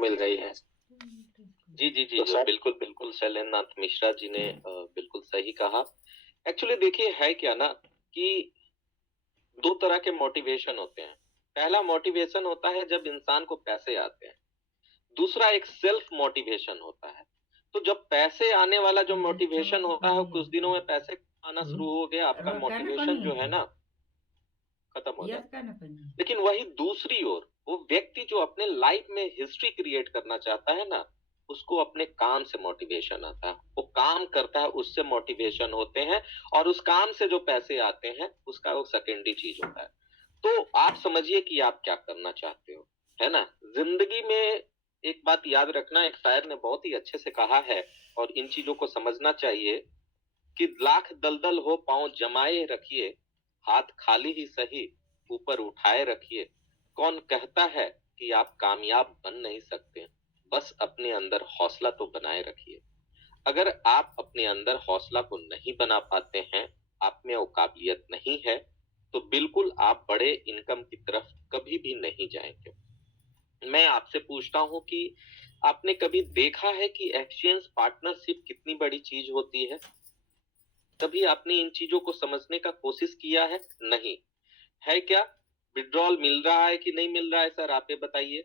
मिल रही है। जी जी जी, तो जो सर बिल्कुल बिल्कुल शैलेंद्रनाथ मिश्रा जी ने बिल्कुल सही कहा। एक्चुअली देखिए है क्या ना कि दो तरह के मोटिवेशन होते हैं। पहला मोटिवेशन होता है जब इंसान को पैसे आते हैं। दूसरा एक सेल्फ मोटिवेशन होता है। तो जब पैसे आने वाला जो मोटिवेशन होता है, कुछ दिनों में पैसे आना शुरू हो गया, आपका रोकाना मोटिवेशन कोणी जो है येते ना खत्म हो यात जाता का है। ना कोणी लेकिन वही दूसरी ओर वो व्यक्ति जो अपने लाइफ में हिस्ट्री क्रिएट करना चाहता है ना, उसको अपने काम से मोटिवेशन आता है, वो काम करता है, उससे मोटिवेशन होते हैं। और उस काम से जो पैसे आते हैं उसका वो सेकेंडरी चीज होता है। तो आप समझिए कि आप क्या करना चाहते हो, है ना। जिंदगी में एक बात याद रखना, एक शायर ने बहुत ही अच्छे से कहा है और इन चीजों को समझना चाहिए कि लाख दलदल हो पांव जमाए रखिए, हाथ खाली ही सही ऊपर उठाए रखिए। कौन कहता है कि आप कामयाब बन नहीं सकते, बस अपने अंदर हौसला तो बनाए रखिए। अगर आप अपने अंदर हौसला को नहीं बना पाते हैं, आप में वो काबिलियत नहीं है, तो बिल्कुल आप बड़े इनकम की तरफ कभी भी नहीं जाएंगे। मैं आपसे पूछता हूं कि आपने कभी देखा है कि एक्सचेंज पार्टनरशिप कितनी बड़ी चीज होती है? कभी आपने इन चीजों को समझने का कोशिश किया है? नहीं है क्या? विड्रॉल मिल रहा है कि नहीं मिल रहा है सर, आप ये बताइए।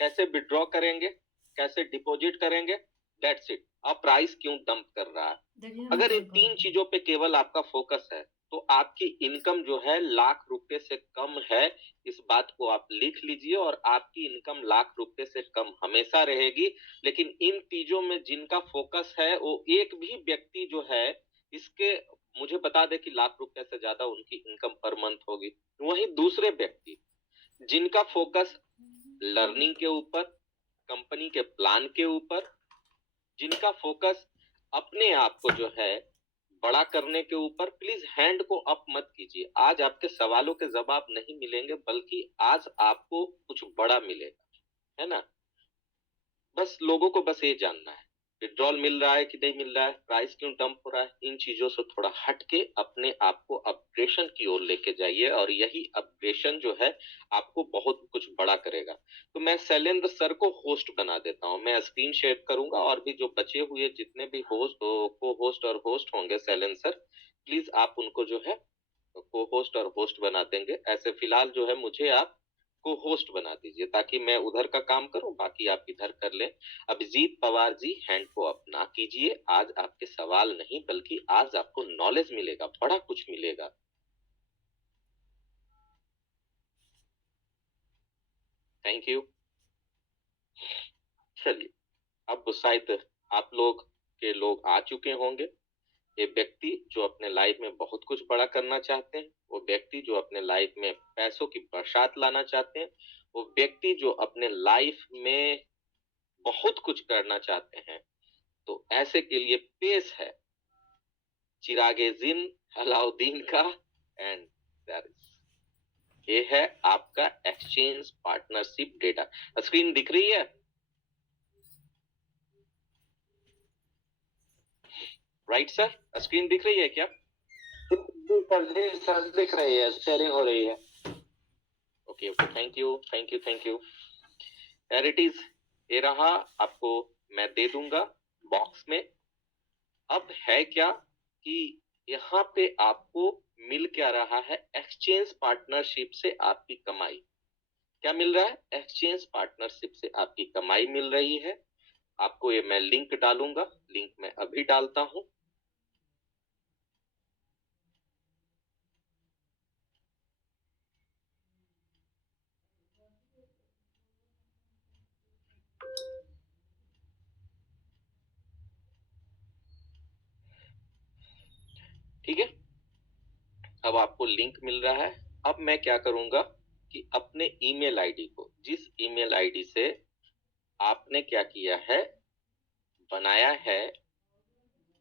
कैसे विड्रॉ करेंगे, कैसे डिपॉजिट करेंगे, दैट्स इट। अब प्राइस क्यों डंप कर रहा है? देखिए मैं अगर इन कॉल तीन करता हूँ चीजों पे केवल आपका फोकस है तो आपकी इनकम जो है लाख रुपए से कम है। इस बात को आप लिख लीजिए, और आपकी इनकम लाख रुपए से कम हमेशा रहेगी। लेकिन इन चीजों में जिनका फोकस है, वो एक भी व्यक्ति जो है इसके मुझे बता दे कि लाख रुपए से ज्यादा उनकी इनकम पर मंथ होगी। वहीं दूसरे व्यक्ति जिनका फोकस लर्निंग के ऊपर, कंपनी के प्लान के ऊपर, जिनका फोकस अपने आप को जो है बड़ा करने के ऊपर, प्लीज हैंड को अप मत कीजिए। आज आपके सवालों के जवाब नहीं मिलेंगे, बल्कि आज आपको कुछ बड़ा मिलेगा, है ना। बस लोगों को बस ये जानना है विड्रॉल मिल रहा है कि नहीं मिल रहा है, प्राइस क्यों डंप हो रहा है। इन चीजों से थोड़ा हट के अपने आप को अपग्रेशन की ओर लेके जाइए, और यही अपग्रेशन जो है आपको बहुत कुछ बड़ा करेगा। तो मैं शैलेंद्र सर को होस्ट बना देता हूँ, मैं स्क्रीन शेयर करूंगा, और भी जो बचे हुए जितने भी होस्ट को होस्ट और होस्ट होंगे, शैलेंद्र सर प्लीज आप उनको जो है को होस्ट और होस्ट बना देंगे। ऐसे फिलहाल जो है मुझे आप को होस्ट बना दीजिए, ताकि मैं उधर का काम करूं, बाकी आप इधर कर लें। अभिजीत पवार जी, हैंड को अप ना कीजिए। आज आपके सवाल नहीं, बल्कि आज आपको नॉलेज मिलेगा, बड़ा कुछ मिलेगा। Thank you. चलिए, अब शायद आप लोग के लोग आ चुके होंगे। ये व्यक्ति जो अपने लाइफ में बहुत कुछ बड़ा करना चाहते हैं, वो व्यक्ति जो अपने लाइफ में पैसों की बरसात लाना चाहते हैं, वो व्यक्ति जो अपने लाइफ में बहुत कुछ करना चाहते हैं, तो ऐसे के लिए पेश है चिरागे जिन अलाउद्दीन का। एंड ये है आपका एक्सचेंज पार्टनरशिप डेटा। स्क्रीन दिख रही है? राइट सर, स्क्रीन दिख रही है क्या? जी सर दिख रही है, शेयरिंग हो रही है। Okay okay, thank you thank you thank you. There it is, ये रहा, आपको मैं दे दूंगा बॉक्स में। अब है क्या कि यहाँ पे आपको मिल क्या रहा है, एक्सचेंज पार्टनरशिप से आपकी कमाई। क्या मिल रहा है? एक्सचेंज पार्टनरशिप से आपकी कमाई मिल रही है। आपको ये मैं लिंक डालूंगा, लिंक मैं अभी डालता हूं। ठीक है, अब आपको लिंक मिल रहा है। अब मैं क्या करूंगा कि अपने ईमेल आईडी को, जिस ईमेल आईडी से आपने क्या किया है, बनाया है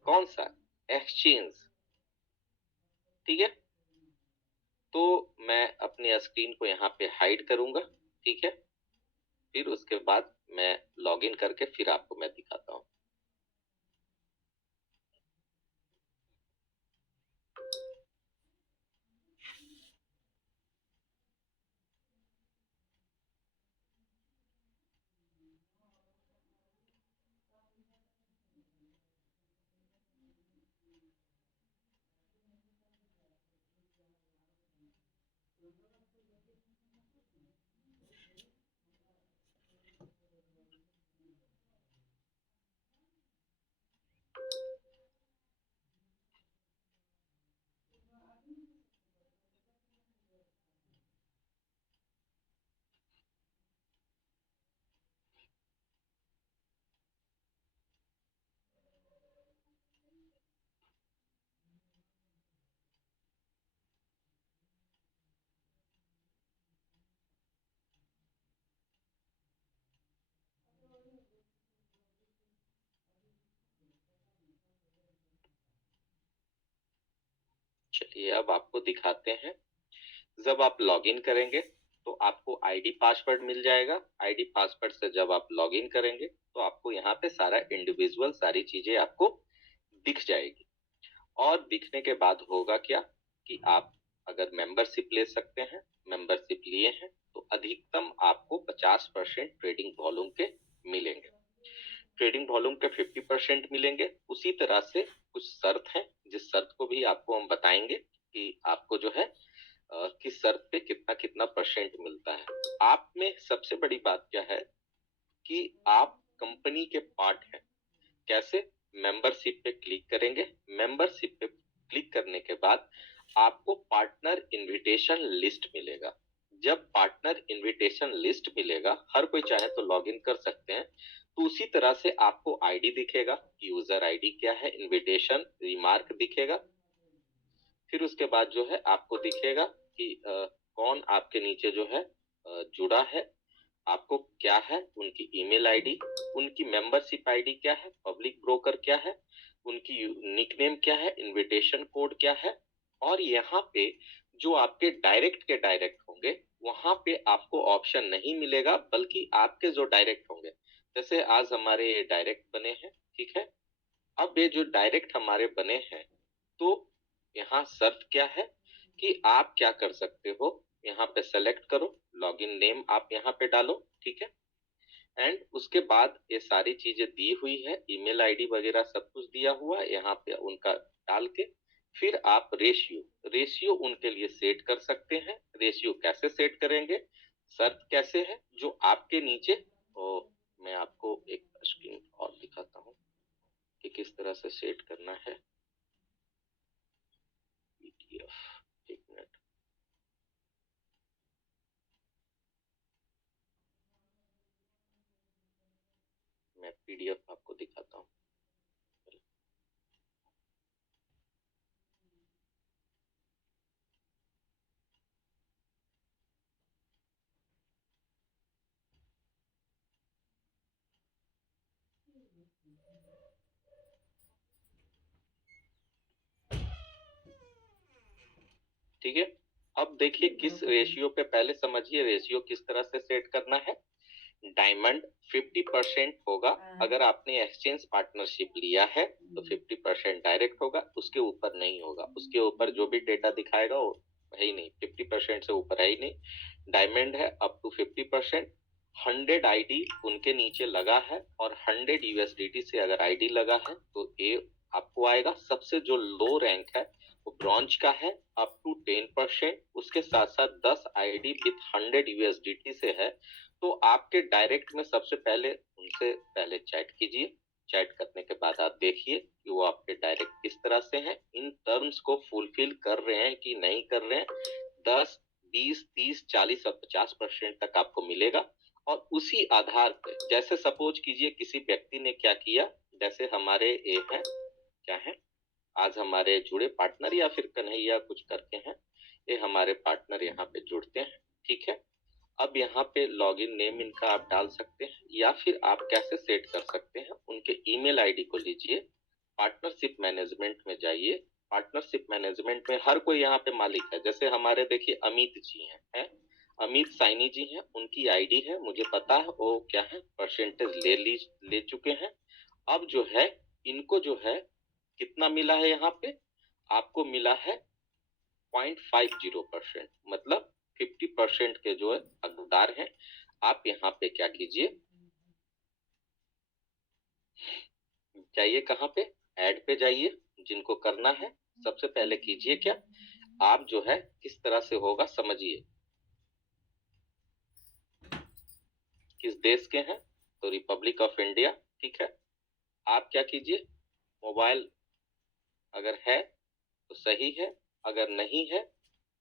कौन सा, एक्सचेंज, ठीक है। तो मैं अपने स्क्रीन को यहाँ पे हाइड करूंगा, ठीक है। फिर उसके बाद मैं लॉगिन करके फिर आपको मैं दिखाता हूँ। चलिए अब आपको दिखाते हैं। जब आप लॉगिन करेंगे तो आपको आईडी पासवर्ड मिल जाएगा। आईडी पासवर्ड से जब आप लॉगिन करेंगे तो आपको यहाँ पे सारा इंडिविजुअल सारी चीजें आपको दिख जाएगी। और दिखने के बाद होगा क्या कि आप अगर मेंबरशिप ले सकते हैं, मेंबरशिप लिए हैं तो अधिकतम आपको 50% ट्रेडिंग वॉल्यूम के मिलेंगे। ट्रेडिंग वॉल्यूम के 50% मिलेंगे। उसी तरह से कुछ शर्त हैं, जिस शर्त को भी आपको हम बताएंगे कि आपको जो है किस शर्त पे कितना कितना परसेंट मिलता है। आप में सबसे बड़ी बात क्या है कि आप कंपनी के पार्ट हैं। कैसे? मेंबरशिप पे क्लिक करेंगे। मेंबरशिप पे क्लिक करने के बाद आपको पार्टनर इनविटेशन लिस्ट मिलेगा। जब पार्टनर इनविटेशन लिस्ट मिलेगा, हर कोई चाहे तो लॉगिन कर सकते हैं, तो उसी तरह से आपको आईडी दिखेगा, यूजर आईडी क्या है, इनविटेशन रिमार्क दिखेगा। फिर उसके बाद जो है आपको दिखेगा कि कौन आपके नीचे जो है जुड़ा है, आपको क्या है उनकी ईमेल आईडी, उनकी मेंबरशिप आईडी क्या है, पब्लिक ब्रोकर क्या है, उनकी निकनेम क्या है, इनविटेशन कोड क्या है। और यहाँ पे जो आपके डायरेक्ट के डायरेक्ट होंगे वहां पे आपको ऑप्शन नहीं मिलेगा, बल्कि आपके जो डायरेक्ट होंगे, जैसे आज हमारे ये डायरेक्ट बने हैं, ठीक है। अब ये जो डायरेक्ट हमारे बने हैं, तो यहाँ शर्त क्या है कि आप क्या कर सकते हो, यहाँ पे सेलेक्ट करो, लॉगिन नेम आप यहाँ पे डालो, ठीक है। एंड उसके बाद ये सारी चीजें दी हुई है, ईमेल आईडी वगैरह सब कुछ दिया हुआ है, यहाँ पे उनका डाल के फिर आप रेशियो रेशियो उनके लिए सेट कर सकते हैं। रेशियो कैसे सेट करेंगे, शर्त कैसे है, जो आपके नीचे, तो मैं आपको एक स्क्रीन और दिखाता हूँ कि किस तरह से सेट करना है। पीडीएफ, एक मिनट, मैं पीडीएफ आपको दिखाता हूँ। ठीक है, अब देखिए किस रेशियो पे, पहले समझिए रेशियो किस तरह से सेट करना है। डायमंड 50% होगा, अगर आपने एक्सचेंज पार्टनरशिप लिया है तो 50% डायरेक्ट होगा, उसके ऊपर नहीं होगा। उसके ऊपर जो भी डेटा दिखाएगा वो है ही नहीं, 50% से ऊपर है ही नहीं। डायमंड है अप टू 50%। 100 आईडी उनके नीचे लगा है और 100 यूएसडीटी से अगर आईडी लगा है तो ये आपको आएगा। सबसे जो लो रैंक है वो ब्रॉन्ज का है, अप टू 10%। उसके साथ साथ 10 आईडी विथ 100 यूएसडीटी से है, तो आपके डायरेक्ट में सबसे पहले उनसे पहले चैट कीजिए। चैट करने के बाद आप देखिए कि वो आपके डायरेक्ट किस तरह से हैं, इन टर्म्स को फुलफिल कर रहे हैं कि नहीं कर रहे हैं। 10, 20, 30, 40 और 50% तक आपको मिलेगा। और उसी आधार पर, जैसे सपोज कीजिए किसी व्यक्ति ने क्या किया, जैसे हमारे ये हैं, क्या है, आज हमारे जुड़े पार्टनर या फिर कन्हैया कुछ करके हैं, ये हमारे पार्टनर यहाँ पे जुड़ते हैं, ठीक है। अब यहाँ पे लॉगिन नेम इनका आप डाल सकते हैं, या फिर आप कैसे सेट कर सकते हैं, उनके ईमेल आईडी को लीजिए, पार्टनरशिप मैनेजमेंट में जाइए। पार्टनरशिप मैनेजमेंट में हर कोई यहाँ पे मालिक है। जैसे हमारे देखिए अमित जी हैं, अमित साइनी जी हैं, उनकी आईडी है, मुझे पता है वो क्या है, परसेंटेज ले चुके हैं। अब जो है इनको जो है कितना मिला है, यहाँ पे आपको मिला है 0.50%, मतलब 50% के जो है हकदार हैं। आप यहाँ पे क्या कीजिए, जाइए कहाँ पे, ऐड पे जाइए। जिनको करना है सबसे पहले कीजिए क्या, आप जो है किस तरह से होगा समझिए। किस देश के हैं, तो रिपब्लिक ऑफ इंडिया, ठीक है। आप क्या कीजिए, मोबाइल अगर है तो सही है, अगर नहीं है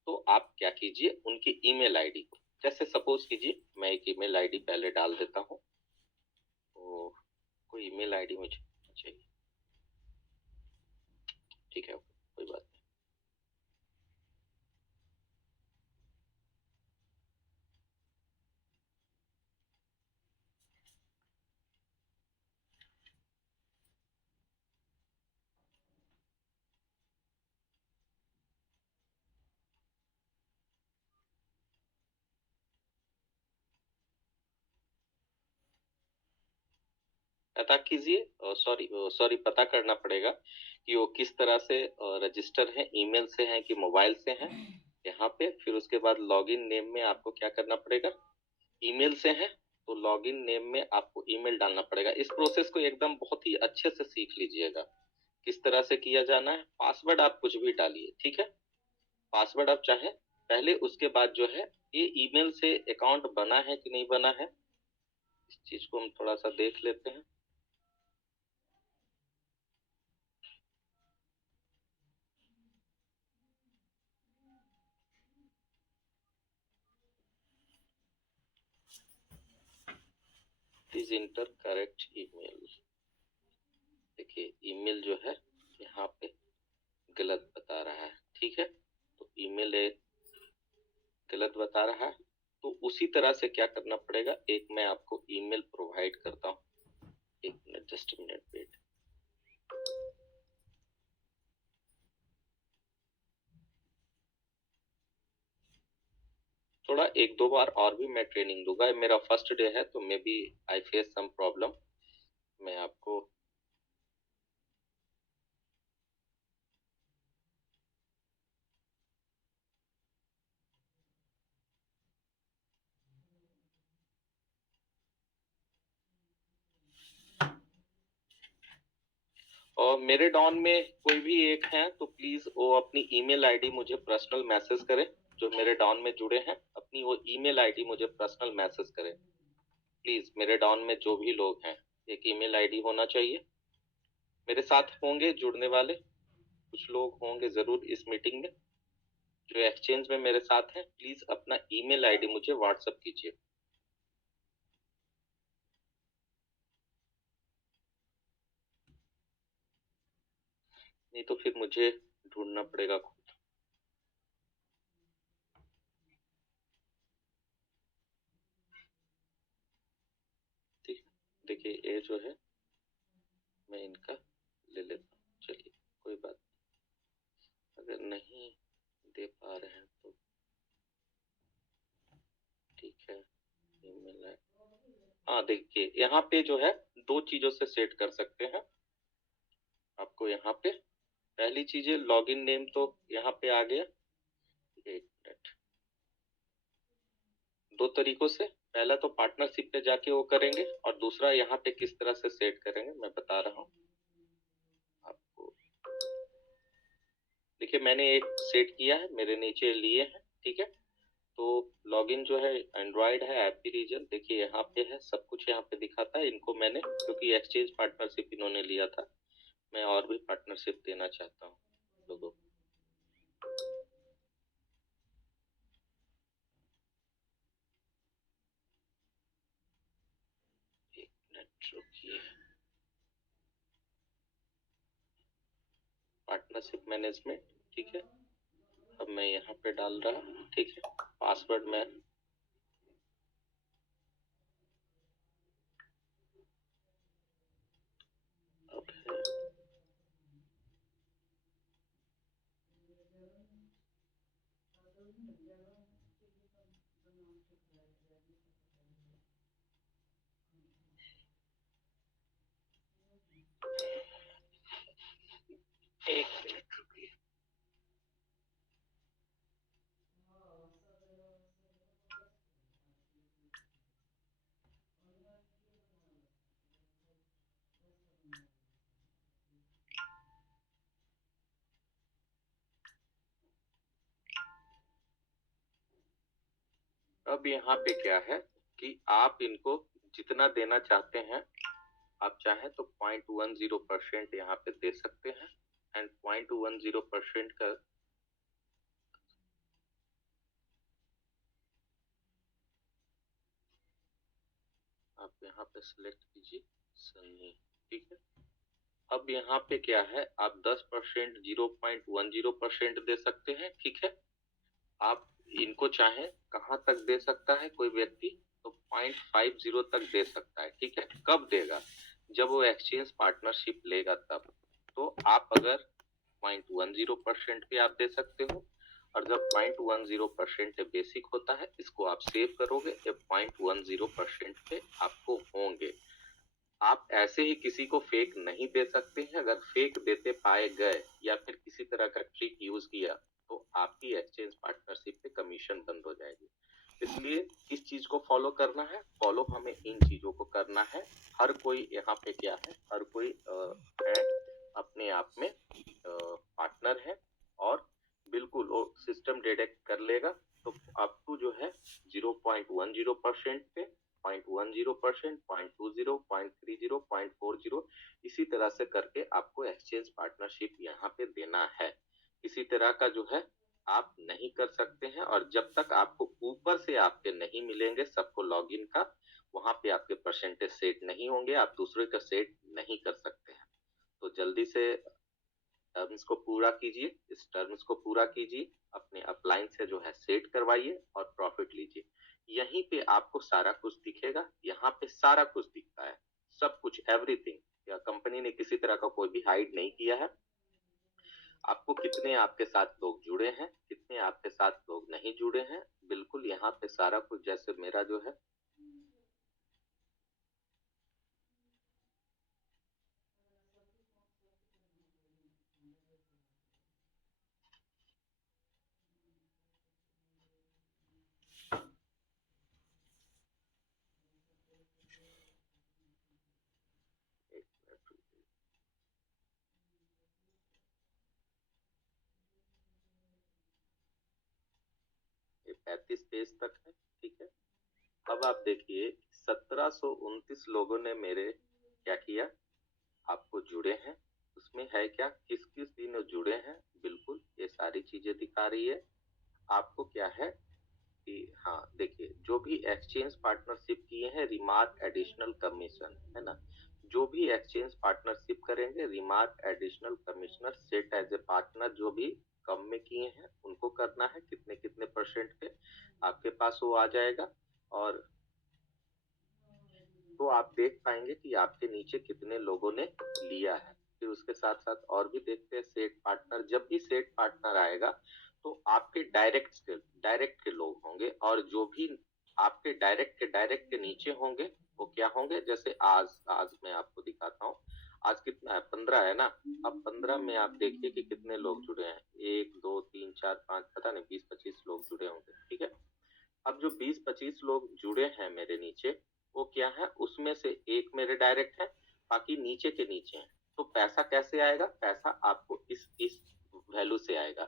तो आप क्या कीजिए, उनकी ईमेल आईडी को, जैसे सपोज कीजिए मैं एक ईमेल आईडी पहले डाल देता हूँ, तो कोई ईमेल आईडी मुझे चाहिए, ठीक है, कोई बात नहीं। पता कीजिए, सॉरी पता करना पड़ेगा कि वो किस तरह से रजिस्टर है, ईमेल से है कि मोबाइल से है यहाँ पे। फिर उसके बाद लॉगिन नेम में आपको क्या करना पड़ेगा, ईमेल से है तो लॉगिन नेम में आपको ईमेल डालना पड़ेगा। इस प्रोसेस को एकदम बहुत ही अच्छे से सीख लीजिएगा किस तरह से किया जाना है। पासवर्ड आप कुछ भी डालिए, ठीक है, पासवर्ड आप चाहें पहले, उसके बाद जो है ये ईमेल से अकाउंट बना है कि नहीं बना है, इस चीज को हम थोड़ा सा देख लेते हैं। Please inter correct email. देखिए ईमेल जो है यहाँ पे गलत बता रहा है, ठीक है, तो ईमेल गलत बता रहा है। तो उसी तरह से क्या करना पड़ेगा, एक मैं आपको ईमेल प्रोवाइड करता हूँ, एक मिनट, जस्ट मिनट वेट। थोड़ा एक दो बार और भी मैं ट्रेनिंग दूंगा, मेरा फर्स्ट डे है तो maybe I face some problem. मैं आपको और मेरे डॉन में कोई भी एक है तो प्लीज वो अपनी ईमेल आईडी मुझे पर्सनल मैसेज करें। जो मेरे डॉन में जुड़े हैं अपनी वो ईमेल आईडी मुझे पर्सनल मैसेज करें प्लीज। मेरे डॉन में जो भी लोग हैं एक ईमेल आईडी होना चाहिए। मेरे साथ होंगे जुड़ने वाले कुछ लोग होंगे जरूर इस मीटिंग में जो एक्सचेंज में मेरे साथ हैं। प्लीज अपना ईमेल आईडी मुझे व्हाट्सएप कीजिए। नहीं तो फिर मुझे ढूंढना पड़ेगा खुद। ठीक है, देखिए ये जो है मैं इनका ले लेता हूँ, चलिए कोई बात। अगर नहीं दे पा रहे हैं तो ठीक है, ईमेल है। हाँ देखिए यहाँ पे जो है दो चीजों से सेट कर सकते हैं आपको। यहाँ पे पहली चीज है लॉगिन नेम, तो यहाँ पे आ गया। एक मिनट, दो तरीकों से, पहला तो पार्टनरशिप पे जाके वो करेंगे और दूसरा यहाँ पे किस तरह से सेट करेंगे मैं बता रहा हूँ आपको। देखिए मैंने एक सेट किया है, मेरे नीचे लिए हैं, ठीक है। तो लॉगिन जो है एंड्रॉयड है, ऐपी रीजन, देखिए यहाँ पे है, सब कुछ यहाँ पे दिखाता है। इनको मैंने क्योंकि एक्सचेंज पार्टनरशिप इन्होंने लिया था, मैं और भी पार्टनरशिप देना चाहता हूँ लोगों को। एक मिनट रुकिए, पार्टनरशिप मैनेजमेंट, ठीक है। अब मैं यहाँ पे डाल रहा हूँ, ठीक है, पासवर्ड में अब है। एक मिनट रुकिए। अब यहाँ पे क्या है कि आप इनको जितना देना चाहते हैं, आप चाहें तो 0.10% यहाँ पे दे सकते हैं। एंड 0.10% का आप यहाँ पे सिलेक्ट कीजिए सनी, ठीक है। अब यहाँ पे क्या है, आप 10%, 0.10% दे सकते हैं, ठीक है। आप इनको चाहें कहाँ तक दे सकता है कोई व्यक्ति, तो 0.50 तक दे सकता है, ठीक है। कब देगा, जब वो एक्सचेंज पार्टनरशिप लेगा तब। तो आप अगर 0.10% पे आप दे सकते हो, और जब 0.10% बेसिक होता है इसको आप सेव करोगे, जब 0.10% पे आपको होंगे। आप ऐसे ही किसी को फेक नहीं दे सकते हैं। अगर फेक देते पाए गए या फिर किसी तरह का ट्रिक यूज किया तो आपकी एक्सचेंज पार्टनरशिप पे कमीशन बंद हो जाएगी। इसलिए इस चीज को फॉलो करना है, फॉलो हमें इन चीजों को करना है। हर कोई यहाँ पे क्या है, हर कोई है अपने आप में पार्टनर है और बिल्कुल वो सिस्टम डिटेक्ट कर लेगा। तो अप टू जो है 0.10% पे 0.10%, 0.20, 0.30, 0.40 इसी तरह से करके आपको एक्सचेंज पार्टनरशिप यहाँ पे देना है। इसी तरह का जो है आप नहीं कर सकते हैं। और जब तक आपको ऊपर से आपके नहीं मिलेंगे सबको लॉगिन का, वहां पे आपके परसेंटेज सेट नहीं होंगे, आप दूसरे का सेट नहीं कर सकते हैं। तो जल्दी से टर्म्स को पूरा कीजिए, इस टर्म्स को पूरा कीजिए, अपने अपलाइन से जो है सेट करवाइए और प्रॉफिट लीजिए। यहीं पे आपको सारा कुछ दिखेगा, यहाँ पे सारा कुछ दिखता है, सब कुछ एवरीथिंग। या कंपनी ने किसी तरह का कोई भी हाइड नहीं किया है। आपको कितने आपके साथ लोग जुड़े हैं, कितने आपके साथ लोग नहीं जुड़े हैं, बिल्कुल यहाँ पे सारा कुछ, जैसे मेरा जो है ये 35 पेज तक है, ठीक है। अब आप देखिए 1729 लोगों ने मेरे क्या किया, आपको जुड़े हैं। उसमें है क्या, किस किस दिन जुड़े हैं, बिल्कुल ये सारी चीजें दिखा रही है। आपको क्या है कि हाँ देखिए, जो भी एक्सचेंज पार्टनरशिप किए हैं रिमार्क एडिशनल कमीशन है ना, जो भी एक्सचेंज पार्टनरशिप करेंगे remark additional commissioner set as a partner, जो भी कम में किए हैं उनको करना है, कितने कितने परसेंट पे आपके पास वो आ जाएगा। और तो आप देख पाएंगे कि आपके नीचे कितने लोगों ने लिया है। फिर उसके साथ साथ और भी देखते हैं सेट पार्टनर। जब भी सेट पार्टनर आएगा तो आपके डायरेक्ट के लोग होंगे, और जो भी आपके डायरेक्ट के नीचे होंगे वो क्या होंगे, जैसे आज मैं आपको दिखाता हूँ। आज कितना है, 15 है ना। अब 15 में आप देखिए कि कितने लोग जुड़े हैं, 1 2 3 4 5, पता नहीं 20-25 लोग जुड़े होंगे, ठीक है। अब जो 20-25 लोग जुड़े हैं मेरे नीचे, वो क्या है, उसमें से एक मेरे डायरेक्ट है, बाकी नीचे के नीचे हैं। तो पैसा कैसे आएगा, पैसा आपको इस वैल्यू से आएगा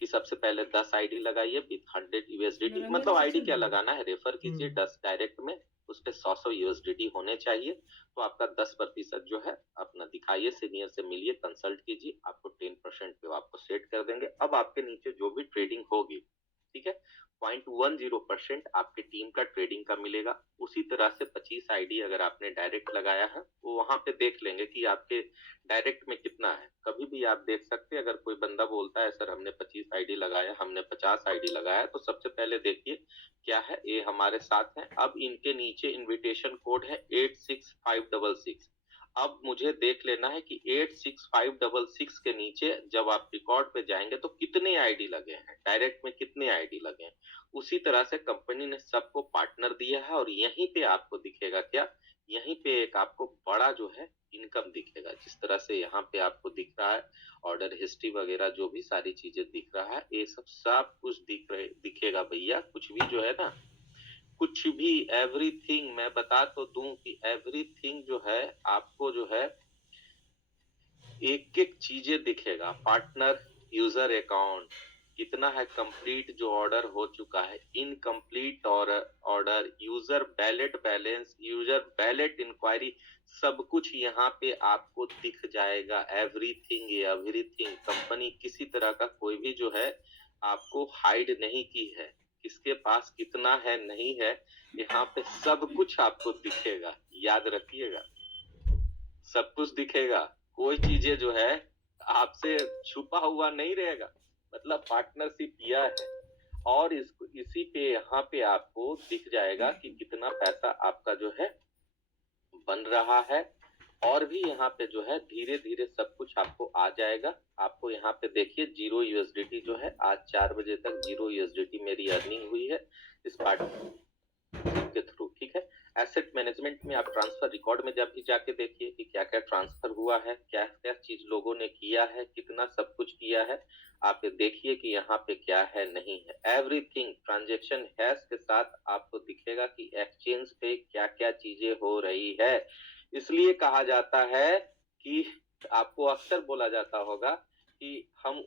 कि सबसे पहले 10 आईडी लगाइए विथ 100 यूएसडीटी। मतलब आईडी क्या लगाना है, रेफर कीजिए 10 डायरेक्ट में, उस पे 100 यूएसडीटी होने चाहिए। तो आपका 10% जो है अपना दिखाइए, सीनियर से मिलिए, कंसल्ट कीजिए, आपको 10% पे आपको सेट कर देंगे। अब आपके नीचे जो भी ट्रेडिंग होगी, ठीक है, 0.10% आपके टीम का ट्रेडिंग का मिलेगा। उसी तरह से 25 आईडी अगर आपने डायरेक्ट लगाया है, वो वहां पे देख लेंगे कि आपके डायरेक्ट में कितना है। कभी भी आप देख सकते हैं, अगर कोई बंदा बोलता है सर हमने 25 आईडी लगाया, हमने 50 आईडी लगाया, तो सबसे पहले देखिए क्या है, ये हमारे साथ है। अब इनके नीचे इन्विटेशन कोड है 86566। अब मुझे देख लेना है कि 86566 के नीचे जब आप रिकॉर्ड पे जाएंगे तो कितने आईडी लगे हैं, डायरेक्ट में कितने आईडी लगे हैं। उसी तरह से कंपनी ने सबको पार्टनर दिया है, और यहीं पे आपको दिखेगा क्या, यहीं पे एक आपको बड़ा जो है इनकम दिखेगा। जिस तरह से यहाँ पे आपको दिख रहा है ऑर्डर हिस्ट्री वगैरह, जो भी सारी चीजें दिख रहा है, ये सब कुछ दिखेगा भैया। कुछ भी जो है ना, कुछ भी, एवरीथिंग मैं बता तो दूं कि एवरीथिंग जो है आपको जो है एक एक चीजें दिखेगा। पार्टनर, यूजर अकाउंट कितना है, कंप्लीट जो ऑर्डर हो चुका है, incomplete order, user ballot balance, user ballot inquiry, सब कुछ यहाँ पे आपको दिख जाएगा। एवरीथिंग कंपनी किसी तरह का कोई भी जो है आपको हाइड नहीं की है, किसके पास कितना है नहीं है, यहाँ पे सब कुछ आपको दिखेगा। याद रखिएगा, सब कुछ दिखेगा, कोई चीजें जो है आपसे छुपा हुआ नहीं रहेगा। मतलब पार्टनरशिप किया है, और इसी पे यहाँ पे आपको दिख जाएगा कि कितना पैसा आपका जो है बन रहा है। और भी यहाँ पे जो है धीरे धीरे सब कुछ आपको आ जाएगा। आपको यहाँ पे देखिए 0 यूएसडीटी जो है, आज 4 बजे तक 0 यूएसडीटी मेरी अर्निंग हुई है इस पार्टनरशिप के थ्रू, ठीक है। एसेट मैनेजमेंट में आप ट्रांसफर रिकॉर्ड में जब भी जाके देखिए कि क्या क्या ट्रांसफर हुआ है, क्या क्या चीज लोगों ने किया है, कितना सब कुछ किया है, आप ये देखिए कि यहाँ पे क्या है नहीं है। एवरीथिंग ट्रांजेक्शन हैश के साथ आपको दिखेगा कि एक्सचेंज पे क्या क्या चीजें हो रही है। इसलिए कहा जाता है कि आपको अक्सर बोला जाता होगा कि हम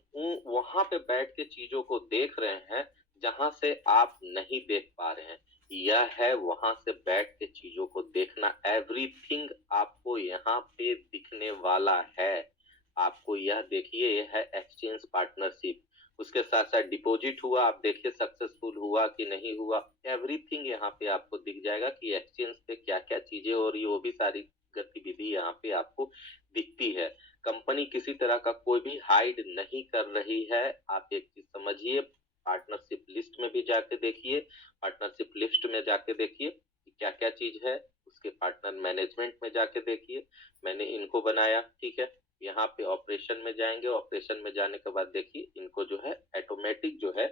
वहां पे बैठ के चीजों को देख रहे हैं जहां से आप नहीं देख पा रहे हैं। यह है वहां से बैठ के चीजों को देखना। एवरीथिंग आपको यहाँ पे दिखने वाला है। आपको यह देखिए, यह है एक्सचेंज पार्टनरशिप। उसके साथ साथ डिपॉजिट हुआ, आप देखिए सक्सेसफुल हुआ कि नहीं हुआ। एवरीथिंग यहाँ पे आपको दिख जाएगा कि एक्सचेंज पे क्या क्या चीजें हो रही है, वो भी सारी गतिविधि यहाँ पे आपको दिखती है। कंपनी किसी तरह का कोई भी हाइड नहीं कर रही है। आप एक चीज समझिए, पार्टनरशिप लिस्ट में भी जाके देखिए, पार्टनरशिप लिस्ट में जाके देखिए कि क्या क्या चीज है। उसके पार्टनर मैनेजमेंट में जाके देखिए, मैंने इनको बनाया, ठीक है। यहाँ पे ऑपरेशन में जाएंगे, ऑपरेशन में जाने के बाद देखिए इनको जो है ऑटोमेटिक जो है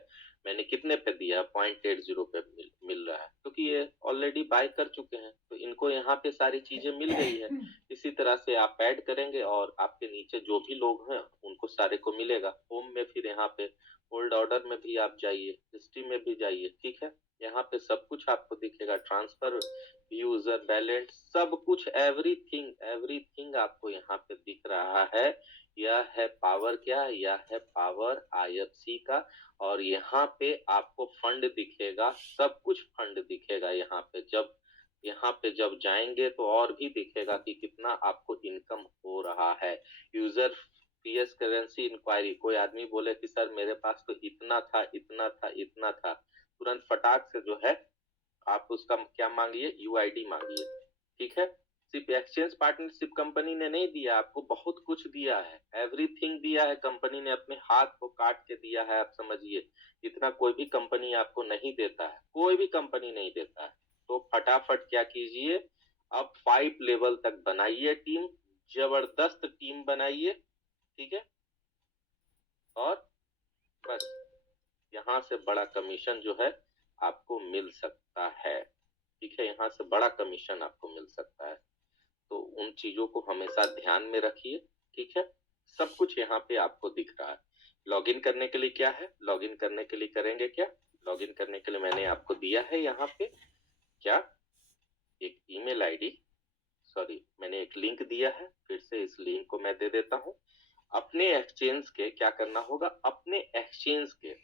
मैंने कितने पे दिया, 0.80 पे मिल रहा है, क्योंकि ये ऑलरेडी बाय कर चुके हैं, तो इनको यहाँ पे सारी चीजें मिल गई है। इसी तरह से आप ऐड करेंगे और आपके नीचे जो भी लोग हैं उनको सारे को मिलेगा। होम में फिर यहाँ पे होल्ड ऑर्डर में भी आप जाइए, हिस्ट्री में भी जाइए, ठीक है। यहाँ पे सब कुछ आपको दिखेगा, ट्रांसफर, यूजर बैलेंस, सब कुछ, एवरीथिंग एवरीथिंग आपको यहाँ पे दिख रहा है। यह है पावर, क्या, यह है पावर आईएफसी का। और यहाँ पे आपको फंड दिखेगा, सब कुछ फंड दिखेगा यहाँ पे जब जाएंगे तो और भी दिखेगा कि कितना आपको इनकम हो रहा है। यूजर पीएस करेंसी इंक्वायरी, कोई आदमी बोले कि सर मेरे पास तो इतना था इतना था इतना था, तुरंत फटाक से जो है आप उसका क्या मांगिए, यूआईडी मांगिए, ठीक है। सिर्फ एक्सचेंज पार्टनरशिप कंपनी ने नहीं दिया आपको, बहुत कुछ दिया है, एवरीथिंग दिया है कंपनी ने, अपने हाथ को काट के दिया है। आप समझिए, इतना कोई भी कंपनी आपको नहीं देता है, कोई भी कंपनी नहीं देता है। तो फटाफट क्या कीजिए, अब 5 लेवल तक बनाइए टीम, जबरदस्त टीम बनाइए, ठीक है। और बस यहाँ से बड़ा कमीशन जो है आपको मिल सकता है, ठीक है। यहाँ से बड़ा कमीशन आपको मिल सकता है, तो उन चीजों को हमेशा ध्यान में रखिए, ठीक है। सब कुछ यहाँ पे आपको दिख रहा है। लॉगिन करने के लिए क्या है, लॉगिन करने के लिए करेंगे क्या, लॉगिन करने के लिए मैंने आपको दिया है यहाँ पे क्या, एक ईमेल आईडी, सॉरी मैंने एक लिंक दिया है, फिर से इस लिंक को मैं दे देता हूँ। अपने एक्सचेंज के क्या करना होगा, अपने एक्सचेंज के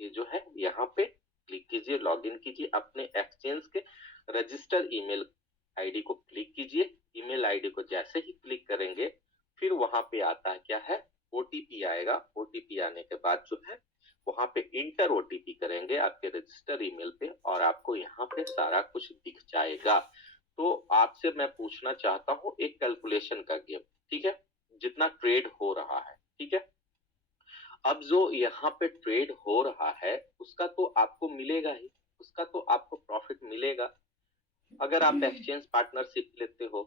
ये जो है यहाँ पे क्लिक कीजिए, लॉगिन कीजिए, अपने एक्सचेंज के रजिस्टर ईमेल आईडी को क्लिक कीजिए। ईमेल आईडी को जैसे ही क्लिक करेंगे फिर वहां पे आता है क्या है, ओटीपी आएगा। ओटीपी आने के बाद जो है वहां पे इंटर ओटीपी करेंगे आपके रजिस्टर ईमेल पे और आपको यहाँ पे सारा कुछ दिख जाएगा। तो आपसे मैं पूछना चाहता हूँ एक कैलकुलेशन का गेम, ठीक है, जितना ट्रेड हो रहा है, ठीक है। अब जो यहाँ पे ट्रेड हो रहा है उसका तो आपको मिलेगा ही, उसका तो आपको प्रॉफिट मिलेगा। अगर आप एक्सचेंज पार्टनरशिप लेते हो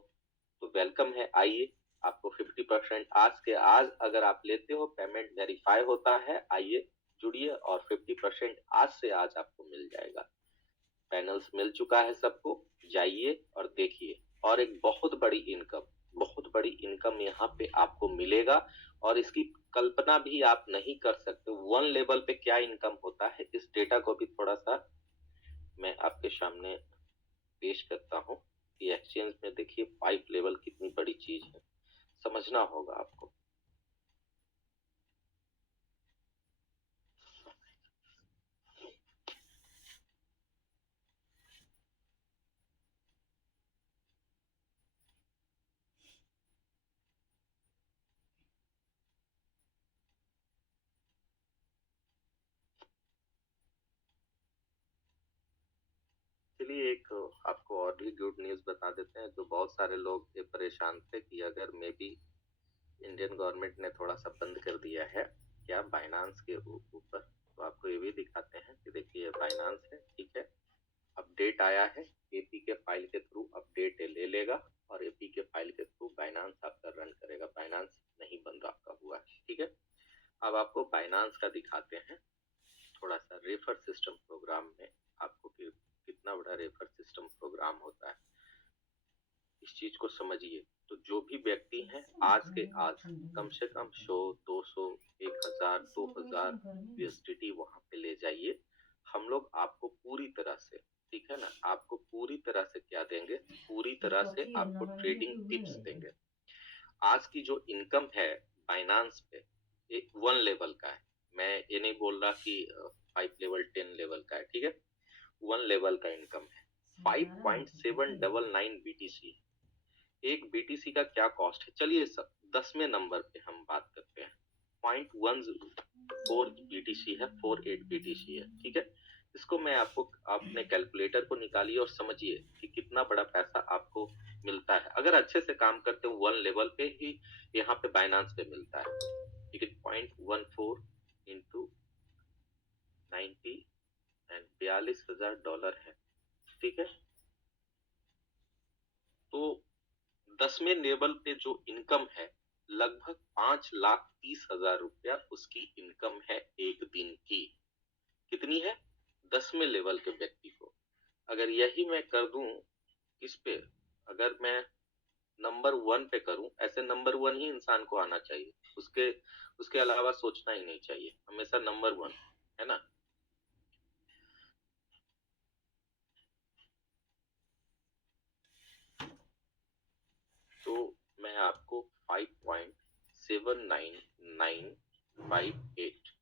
तो वेलकम है, आइए, आपको 50% आज के आज अगर आप लेते हो, पेमेंट वेरीफाई होता है, आइए जुड़िए और 50% आज से आज आपको मिल जाएगा। पैनल्स मिल चुका है सबको, जाइए और देखिए। और एक बहुत बड़ी इनकम यहाँ पे आपको मिलेगा और इसकी कल्पना भी आप नहीं कर सकते। 1 लेवल पे क्या इनकम होता है, इस डेटा को भी थोड़ा सा मैं आपके सामने पेश करता हूँ कि एक्सचेंज में देखिए 5 लेवल कितनी बड़ी चीज है, समझना होगा आपको। चलिए एक आपको और भी गुड न्यूज बता देते हैं, जो बहुत सारे लोग ये परेशान थे कि अगर मे बी इंडियन गवर्नमेंट ने थोड़ा सा बंद कर दिया है क्या बाइनांस के ऊपर, तो आपको ये भी दिखाते हैं कि देखिए बाइनांस है, ठीक है। अपडेट आया है, एपी के फाइल के थ्रू अपडेट ले लेगा और एपी के फाइल के थ्रू बाइनांस आपका रन करेगा। बाइनांस नहीं बंद आपका हुआ है, ठीक है। अब आपको बाइनांस का दिखाते हैं थोड़ा सा रेफर सिस्टम प्रोग्राम में आपको कि कितना बड़ा रेफर सिस्टम प्रोग्राम होता है। चीज को समझिए। तो जो भी व्यक्ति हैं आज के आज कम से कम 100, 200, 1000, 2000 यूएसडीटी वहां पे ले जाइए। हम लोग आपको पूरी तरह से, ठीक है ना, आपको पूरी तरह से क्या देंगे, पूरी तरह से आपको ट्रेडिंग टिप्स देंगे। आज की जो इनकम है बाइनांस पे, एक 1 लेवल का है, मैं ये नहीं बोल रहा कि 5 लेवल 10 लेवल का है, ठीक है, 1 लेवल का इनकम है 5.799 बीटीसी। एक बीटीसी का क्या कॉस्ट है, चलिए 10वें नंबर पे हम बात करते हैं। 0.104 बीटीसी है, 48 बीटीसी है, ठीक है। इसको मैं आपको अपने कैलकुलेटर को निकालिए और समझिए कि कितना बड़ा पैसा आपको मिलता है अगर अच्छे से काम करते हो। 1 लेवल पे ही यहाँ पे बाइनांस पे मिलता है, ठीक है। 0.14 इंटू 90 एंड $42,000 है, ठीक है। तो 10वें लेवल पे जो इनकम है लगभग 5,30,000 रुपया उसकी इनकम है एक दिन की। कितनी है 10वें लेवल के व्यक्ति को। अगर यही मैं कर दूं इस पे, अगर मैं नंबर 1 पे करूं, ऐसे नंबर 1 ही इंसान को आना चाहिए, उसके अलावा सोचना ही नहीं चाहिए, हमेशा नंबर 1, है ना। तो मैं आपको 5.79958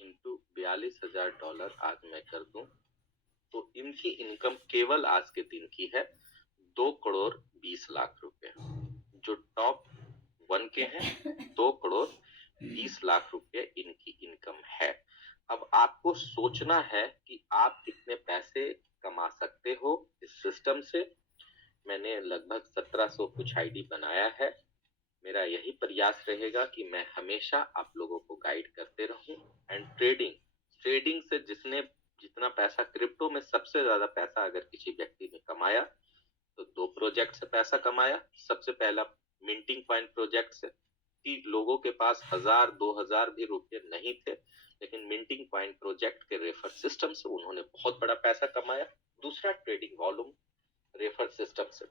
इंटू $42,000 आज मैं कर दूं तो इनकी इनकम केवल आज के दिन की है 2,20,00,000 रुपए। जो टॉप 1 के हैं 2,20,00,000 रुपए इनकी इनकम है। अब आपको सोचना है कि आप कितने पैसे कमा सकते हो इस सिस्टम से। मैंने लगभग 1700 कुछ आईडी बनाया है। मेरा यही प्रयास रहेगा कि मैं हमेशा आप लोगों को गाइड करते रहूं। एंड ट्रेडिंग से जितना पैसा, क्रिप्टो में सबसे ज्यादा पैसा अगर किसी व्यक्ति ने कमाया तो 2 प्रोजेक्ट से पैसा कमाया। सबसे पहला मिंटिंग कॉइन प्रोजेक्ट से, कि लोगों के पास 1000-2000 भी रुपए नहीं थे, लेकिन मिंटिंग कॉइन प्रोजेक्ट के रेफर सिस्टम से उन्होंने बहुत बड़ा पैसा कमाया। दूसरा ट्रेडिंग वॉल्यूम रेफर सिस्टम से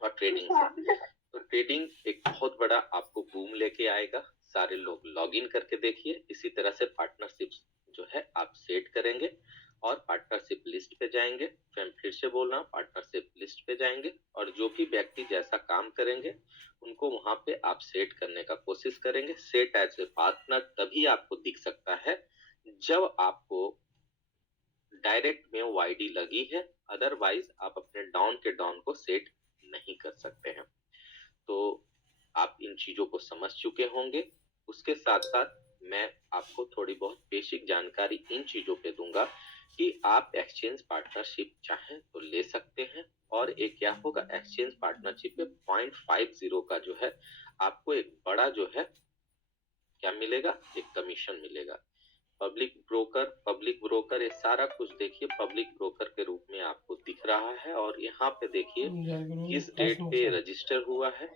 और ट्रेडिंग से। तो ट्रेडिंग एक बहुत बड़ा आपको बूम लेके आएगा। सारे लोग लॉगिन करके देखिए। इसी तरह से पार्टनरशिप जो है आप सेट करेंगे और पार्टनरशिप लिस्ट पे जाएंगे। फिर से बोल रहा हूं, पार्टनरशिप लिस्ट पे जाएंगे और जो भी व्यक्ति जैसा काम करेंगे उनको वहां पे आप सेट करने का कोशिश करेंगे। सेट एज ए पार्टनर तभी आपको दिख सकता है जब आपको डायरेक्ट में वो आईडी लगी है, अदरवाइज आप अपने डाउन के डाउन को सेट नहीं कर सकते हैं। तो आप इन चीजों को समझ चुके होंगे। उसके साथ साथ मैं आपको थोड़ी बहुत बेसिक जानकारी इन चीजों पे दूंगा कि आप एक्सचेंज पार्टनरशिप चाहें तो ले सकते हैं। और एक क्या होगा, एक्सचेंज पार्टनरशिप पे 0.50 का जो है आपको एक बड़ा जो है क्या मिलेगा, एक कमीशन मिलेगा। पब्लिक ब्रोकर ये सारा कुछ देखिए पब्लिक ब्रोकर के रूप में आपको दिख रहा है। और यहाँ पे देखिए किस डेट पे रजिस्टर हुआ है,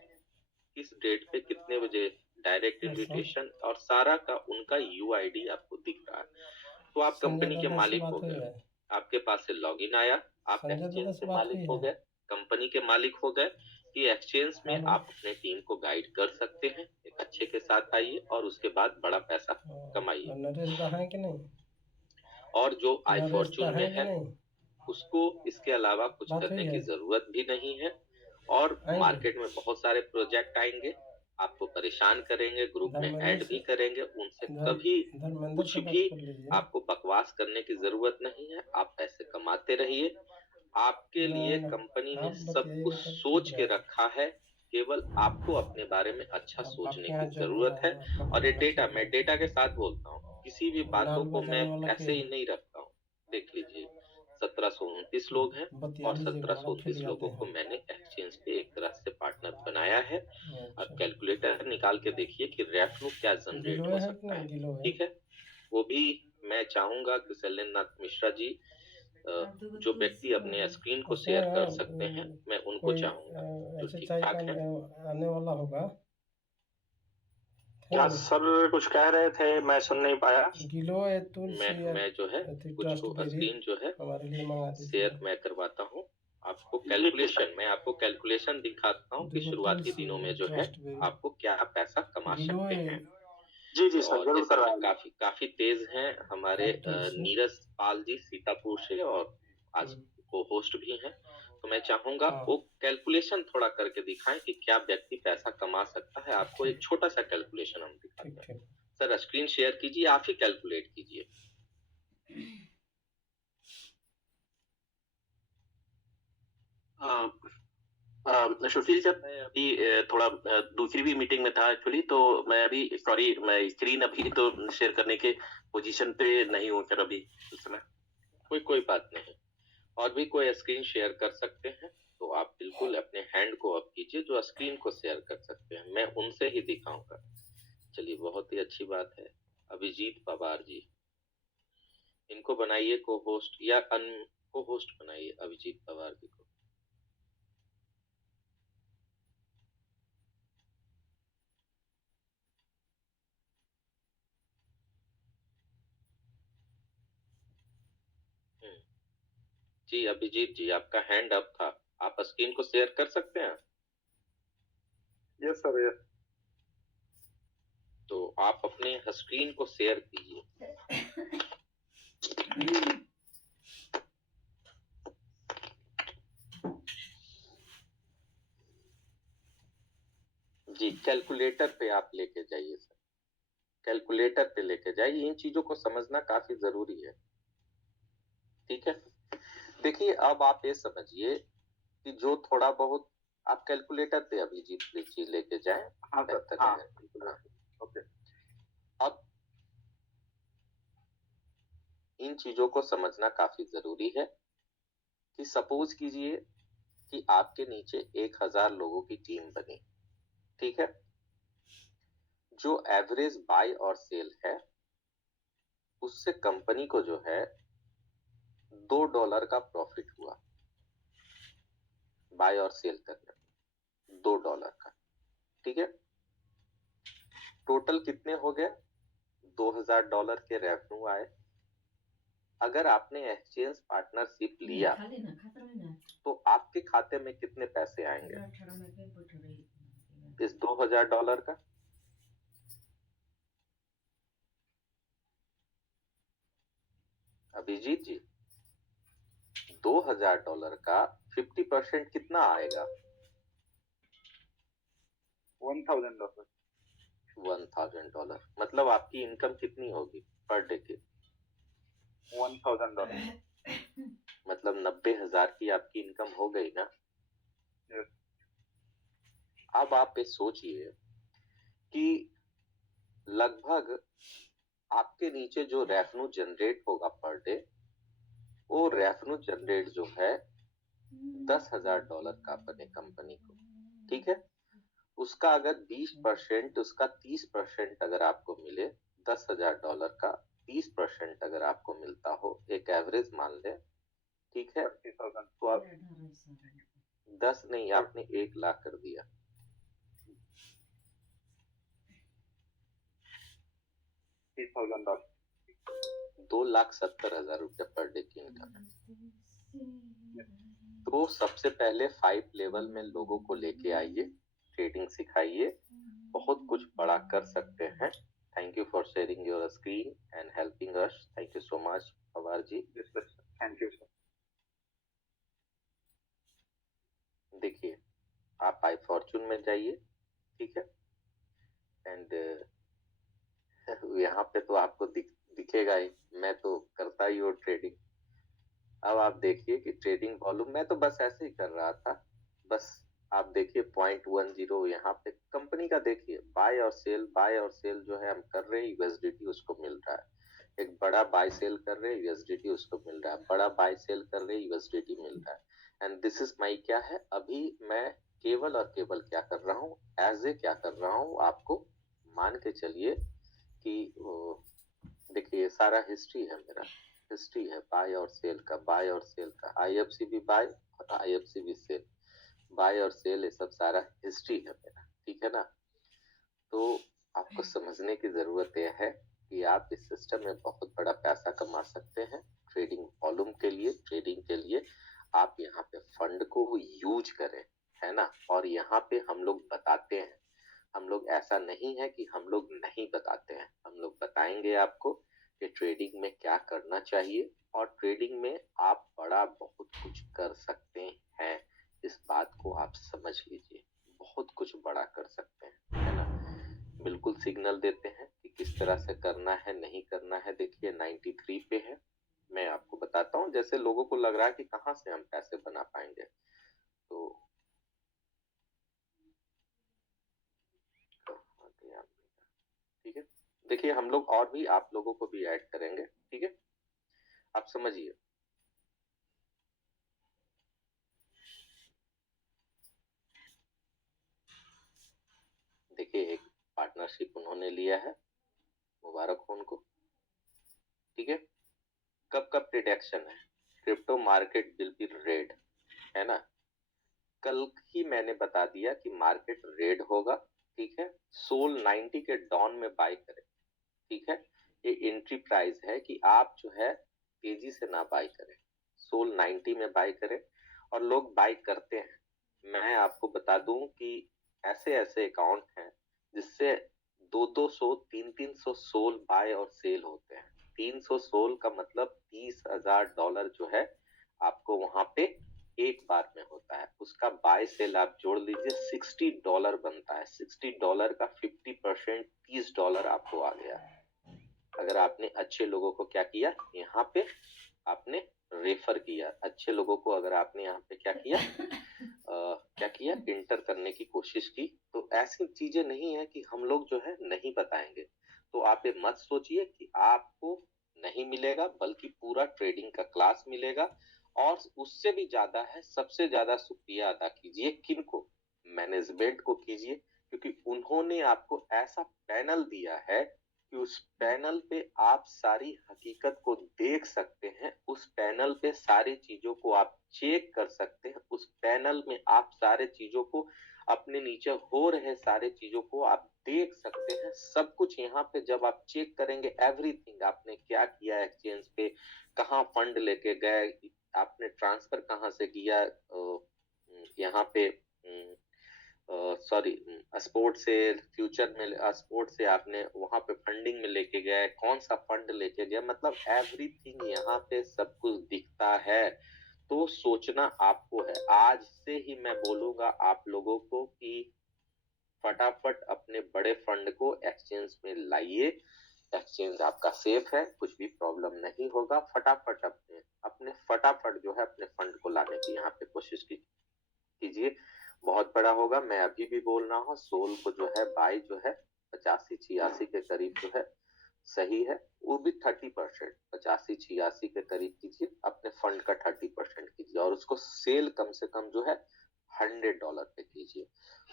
किस डेट पे कितने बजे डायरेक्ट इन्विटेशन, और सारा का उनका यूआईडी आपको दिख रहा है। तो आप कंपनी के मालिक हो गए, आपके पास से लॉगिन आया, आप एक्सचेंज के मालिक हो गए, कंपनी के मालिक हो गए कि एक्सचेंज में आप अपने टीम को गाइड कर सकते हैं। एक अच्छे के साथ आइए और उसके बाद बड़ा पैसा कमाइए। और जो आई फॉर्चून में है उसको इसके अलावा कुछ करने की जरूरत भी नहीं है। और मार्केट में बहुत सारे प्रोजेक्ट आएंगे, आपको परेशान करेंगे, ग्रुप में ऐड भी करेंगे। उनसे कभी कुछ भी आपको बकवास करने की जरूरत नहीं है। आप पैसे कमाते रहिए। आपके लिए कंपनी ने सब कुछ सोच के रखा है, केवल आपको अपने बारे में अच्छा सोचने की जरूरत है। और ये डेटा, मैं डेटा के साथ बोलता हूँ, किसी भी बातों को मैं ऐसे ही नहीं रखता हूँ। देख लीजिए 1729 लोग हैं और 1729 लोगों को मैंने एक्सचेंज पे एक तरह से पार्टनर बनाया है। अब कैलकुलेटर निकाल के देखिए कि रेवेन्यू क्या जनरेट हो सकता है, ठीक है। वो भी मैं चाहूंगा कि शैलेंद्रनाथ मिश्रा जी जो व्यक्ति अपने स्क्रीन को शेयर कर सकते हैं, मैं उनको चाहूंगा जो ठीक ठाक है। आने वाला होगा। क्या सर कुछ कह रहे थे, मैं सुन नहीं पाया। मैं जो है कुछ को स्क्रीन जो है शेयर मैं करवाता हूँ। आपको कैलकुलेशन, मैं आपको कैलकुलेशन दिखाता हूँ कि शुरुआती दिनों में जो है आपको क्या पैसा कमा सकते हैं। जी जी सर, और जरूर इस समय करवाइए। काफी काफी तेज हैं हमारे नीरज पाल जी सीतापुर से, और आज को होस्ट भी हैं। तो मैं चाहूंगा वो कैलकुलेशन थोड़ा करके दिखाएं कि क्या व्यक्ति पैसा कमा सकता है। आपको एक छोटा सा कैलकुलेशन हम दिखाते हैं। सर स्क्रीन शेयर कीजिए, आप ही कैलकुलेट कीजिए। सुशील सर, मैं अभी थोड़ा दूसरी भी मीटिंग में था एक्चुअली, तो मैं अभी सॉरी, मैं स्क्रीन अभी तो शेयर करने के पोजीशन पे नहीं हूँ सर अभी इस समय। कोई बात नहीं, और भी कोई स्क्रीन शेयर कर सकते हैं तो आप बिल्कुल अपने हैंड को अप कीजिए जो स्क्रीन को शेयर कर सकते हैं, मैं उनसे ही दिखाऊंगा। चलिए, बहुत ही अच्छी बात है। अभिजीत पवार जी, इनको बनाइए को होस्ट, या को होस्ट बनाइए अभिजीत पवार जी को। जी अभिजीत जी, आपका हैंड अप था, आप स्क्रीन को शेयर कर सकते हैं? Yes sir, yes. तो आप अपने स्क्रीन को शेयर कीजिए। जी, कैलकुलेटर पे आप लेके जाइए सर, कैलकुलेटर पे लेके जाइए। इन चीजों को समझना काफी जरूरी है, ठीक है। देखिए, अब आप ये समझिए कि जो थोड़ा बहुत आप कैलकुलेटर पे अभिजीत जी लेके जाएं। हाँ सर, बेहतर हाँ। है। ओके। अब इन चीजों को समझना काफी जरूरी है कि सपोज कीजिए कि आपके नीचे 1000 लोगों की टीम बनी, ठीक है। जो एवरेज बाय और सेल है उससे कंपनी को जो है $2 का प्रॉफिट हुआ, बाय और सेल करने में $2 का, ठीक है। टोटल कितने हो गए? $2000 के रेवेन्यू आए। अगर आपने एक्सचेंज पार्टनरशिप लिया तो आपके खाते में कितने पैसे आएंगे इस $2000 का? अभिजीत जी, $2000 का 50% कितना आएगा? $1000। $1000। मतलब आपकी इनकम कितनी होगी पर डे की? $1000। मतलब 90,000 की आपकी इनकम हो गई ना। यस। अब आप ये सोचिए कि लगभग आपके नीचे जो रेवेन्यू जनरेट होगा पर डे, वो रेवेन्यू जनरेट जो है $10,000 का बने कंपनी को, ठीक है। उसका अगर 20%, उसका 30% अगर आपको मिले, $10,000 का 30% अगर आपको मिलता हो, एक एवरेज मान ले, ठीक है। 30,000। तो आप 10 नहीं, आपने 1 लाख कर दिया। $30,000। 2,70,000 रुपये पर डे की इनकम है। तो सबसे पहले 5 लेवल में लोगों को लेके आइए, ट्रेडिंग सिखाइए, बहुत कुछ बड़ा कर सकते हैं। Thank you for sharing your screen and helping us. Thank you so much Pawar ji. Thank you sir. देखिए, आप आई फॉर्चून में जाइए, ठीक है। एंड यहाँ पे तो आपको दिखेगा ही, मैं तो करता ही हूँ ट्रेडिंग। अब आप देखिए कि ट्रेडिंग वॉल्यूम, मैं तो बस ऐसे ही कर रहा था, बस आप देखिए 0.10 यहाँ पे कंपनी का देखिए, बाय और सेल जो है हम कर रहे हैं, यूएसडीटी उसको मिल रहा है। एक बड़ा बाय सेल कर रहे हैं, यूएसडीटी उसको मिल रहा है, बड़ा बाय सेल कर रहे हैं, यूएसडीटी मिल रहा है। एंड दिस इज माई क्या है, अभी मैं केवल और केवल क्या कर रहा हूँ, एज ए क्या कर रहा हूँ, आपको मान के चलिए कि देखिए सारा हिस्ट्री है मेरा, हिस्ट्री है बाय और सेल का, बाय और सेल का, आईएफसी भी बाय और आईएफसी भी सेल, बाय और सेल, ये सब सारा हिस्ट्री है मेरा, ठीक है ना। तो आपको समझने की जरूरत यह है कि आप इस सिस्टम में बहुत बड़ा पैसा कमा सकते हैं ट्रेडिंग वॉल्यूम के लिए, ट्रेडिंग के लिए। आप यहाँ पे फंड को यूज करें, है ना। और यहाँ पे हम लोग बताते हैं, हम लोग ऐसा नहीं है कि हम लोग नहीं बताते हैं, हम लोग बताएंगे आपको कि ट्रेडिंग में क्या करना चाहिए, और ट्रेडिंग में आप बड़ा बहुत कुछ कर सकते हैं। इस बात को आप समझ लीजिए, बहुत कुछ बड़ा कर सकते हैं, है ना। बिल्कुल सिग्नल देते हैं कि किस तरह से करना है, नहीं करना है। देखिए 93 पे है, मैं आपको बताता हूँ। जैसे लोगों को लग रहा है कि कहाँ से हम पैसे बना पाएंगे, तो ठीक है। देखिए हम लोग और भी आप लोगों को भी ऐड करेंगे, ठीक है, आप समझिए। देखिए एक पार्टनरशिप उन्होंने लिया है, मुबारक हो उनको, ठीक है। कब कब प्रिडिक्शन है, crypto market will be red, है ना। कल ही मैंने बता दिया कि मार्केट रेड होगा, ठीक है। सोल 90 के डॉन में बाय करें, ठीक है। ये एंट्री प्राइस है कि आप जो है तेजी से ना बाय करें, सोल 90 में बाय करें। और लोग बाय करते हैं, मैं आपको बता दूं कि ऐसे ऐसे अकाउंट हैं जिससे 200 300 सोल बाय और सेल होते हैं। 300 सोल का मतलब $30,000 जो है आपको वहां पे एक बार में होता है। उसका बाय सेल आप जोड़ लीजिए, $60 बनता है। $60 का 50% $30 आपको आ गया। अगर आपने अच्छे लोगों को क्या किया, यहाँ पे आपने रेफर किया, अच्छे लोगों को अगर आपने यहाँ पे क्या किया, क्या किया, इंटर करने की कोशिश की। तो ऐसी चीजें नहीं है कि हम लोग जो है नहीं बताएंगे। तो आप ये मत सोचिए कि आपको नहीं मिलेगा, बल्कि पूरा ट्रेडिंग का क्लास मिलेगा। और उससे भी ज्यादा है, सबसे ज्यादा शुक्रिया अदा कीजिए किनको, मैनेजमेंट को कीजिए, क्योंकि उन्होंने आपको ऐसा पैनल दिया है कि उस पैनल पे आप सारी हकीकत को देख सकते हैं, उस पैनल पे सारी चीजों को आप चेक कर सकते हैं, उस पैनल में आप सारे चीजों को, अपने नीचे हो रहे सारे चीजों को आप देख सकते हैं। सब कुछ यहाँ पे जब आप चेक करेंगे, एवरीथिंग, आपने क्या किया एक्सचेंज पे, कहाँ फंड लेके गए, आपने ट्रांसफर कहाँ से किया, यहाँ पे सॉरी स्पोर्ट से फ्यूचर में, स्पोर्ट से आपने वहां पे फंडिंग में लेके गए, कौन सा फंड लेके गए, मतलब एवरीथिंग यहाँ पे सब कुछ दिखता है। तो सोचना आपको है। आज से ही मैं बोलूंगा आप लोगों को कि फटाफट अपने बड़े फंड को एक्सचेंज में लाइए। एक्सचेंज आपका सेफ है, कुछ भी प्रॉब्लम नहीं होगा। फटाफट अपने अपने फटाफट जो है अपने फंड को लाने की यहाँ पे कोशिश कीजिए, बहुत बड़ा होगा। मैं अभी भी बोल रहा हूँ, सोल को जो है बाय जो है 85-86 के करीब जो है सही है, वो भी 30%, 85-86 के करीब कीजिए, अपने फंड का 30% कीजिए, और उसको सेल कम से कम जो है $100 पे कीजिए।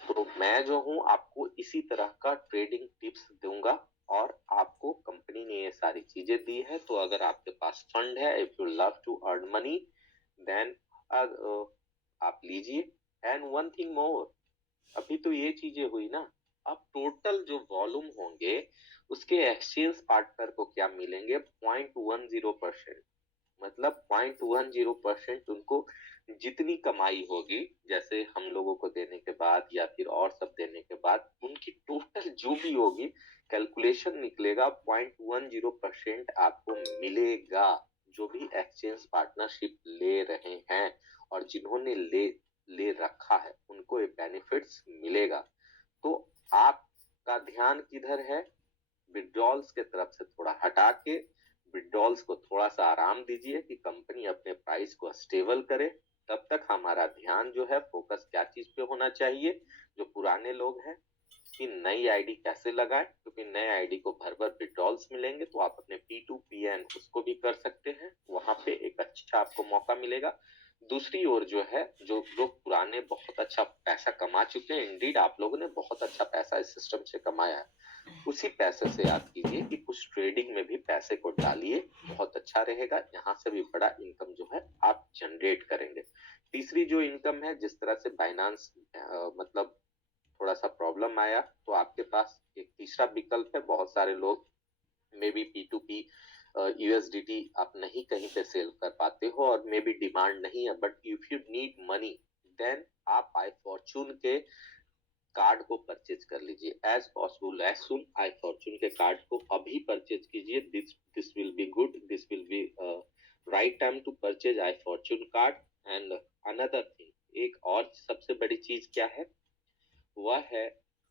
तो मैं जो हूँ आपको इसी तरह का ट्रेडिंग टिप्स दूंगा, और आपको कंपनी ने ये सारी चीजें दी है। तो अगर आपके पास फंड है, if you love to earn money, then आप लीजिए। एंड वन थिंग मोर, अभी तो ये चीजें हुई ना, अब टोटल जो वॉल्यूम होंगे उसके एक्सचेंज पार्टनर को क्या मिलेंगे, 0.10%। मतलब 0.10% उनको जितनी कमाई होगी, जैसे हम लोगों को देने के बाद या फिर और सब देने के बाद, उनकी टोटल जो भी होगी कैलकुलेशन निकलेगा, 0.10% आपको मिलेगा। जो भी एक्सचेंज पार्टनरशिप ले रहे हैं और जिन्होंने ले रखा है, उनको ये बेनिफिट्स मिलेगा। तो आपका ध्यान किधर है, विड्रॉल्स के तरफ से थोड़ा हटा के विड्रॉल्स को थोड़ा सा आराम दीजिए कि कंपनी अपने प्राइस को स्टेबल करे। तब तक हमारा ध्यान जो है फोकस क्या चीज पे होना चाहिए, जो पुराने लोग हैं कि नई आईडी कैसे लगाएं, क्योंकि नए आईडी को भर भर विड्रॉल्स मिलेंगे। तो आप अपने P2PN उसको भी कर सकते हैं, वहां पे एक अच्छा आपको मौका मिलेगा। दूसरी ओर जो है, जो लोग पुराने बहुत अच्छा पैसा कमा चुके हैं, इंडीड आप लोगों ने बहुत अच्छा पैसा इस सिस्टम से कमाया है, उसी पैसे से याद कीजिए कि कुछ ट्रेडिंग में भी पैसे को डालिए, बहुत अच्छा रहेगा। यहाँ से भी बड़ा इनकम जो है आप जनरेट करेंगे। तीसरी जो इनकम है, जिस तरह से बाइनांस मतलब थोड़ा सा प्रॉब्लम आया, तो आपके पास एक तीसरा विकल्प है। बहुत सारे लोग मे बी P2P USDT आप नहीं कहीं पे सेल कर पाते हो और मे बी डिमांड नहीं है, but if you need money then आप iFortune के कार्ड को परचेज कर लीजिए as possible as soon. iFortune के कार्ड को अभी परचेज कीजिए। This will be good, this will be right time to purchase iFortune card. And another thing, एक और सबसे बड़ी चीज क्या है, वह है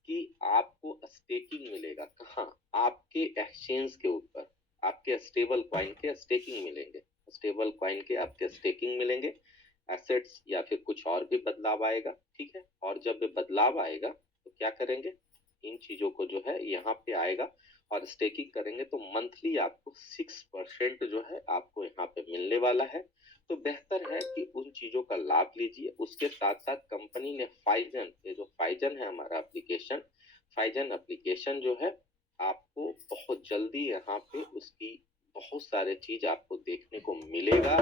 कि आपको स्टेकिंग मिलेगा। कहाँ? आपके एक्सचेंज के ऊपर, आपके स्टेबल कॉइन के स्टेकिंग मिलेंगे, स्टेबल कॉइन के आपके स्टेकिंग मिलेंगे, एसेट्स या फिर कुछ और भी बदलाव आएगा, ठीक है। और जब ये बदलाव आएगा तो क्या करेंगे, इन चीजों को जो है यहाँ पे आएगा और स्टेकिंग करेंगे तो मंथली आपको 6% जो है आपको यहाँ पे मिलने वाला है। तो बेहतर है कि उन चीजों का लाभ लीजिए। उसके साथ साथ कंपनी ने फाइजन, ये जो फाइजन है हमारा एप्लीकेशन, फाइजन एप्लीकेशन जो है आपको बहुत जल्दी यहाँ पे उसकी बहुत सारे चीज आपको देखने को मिलेगा।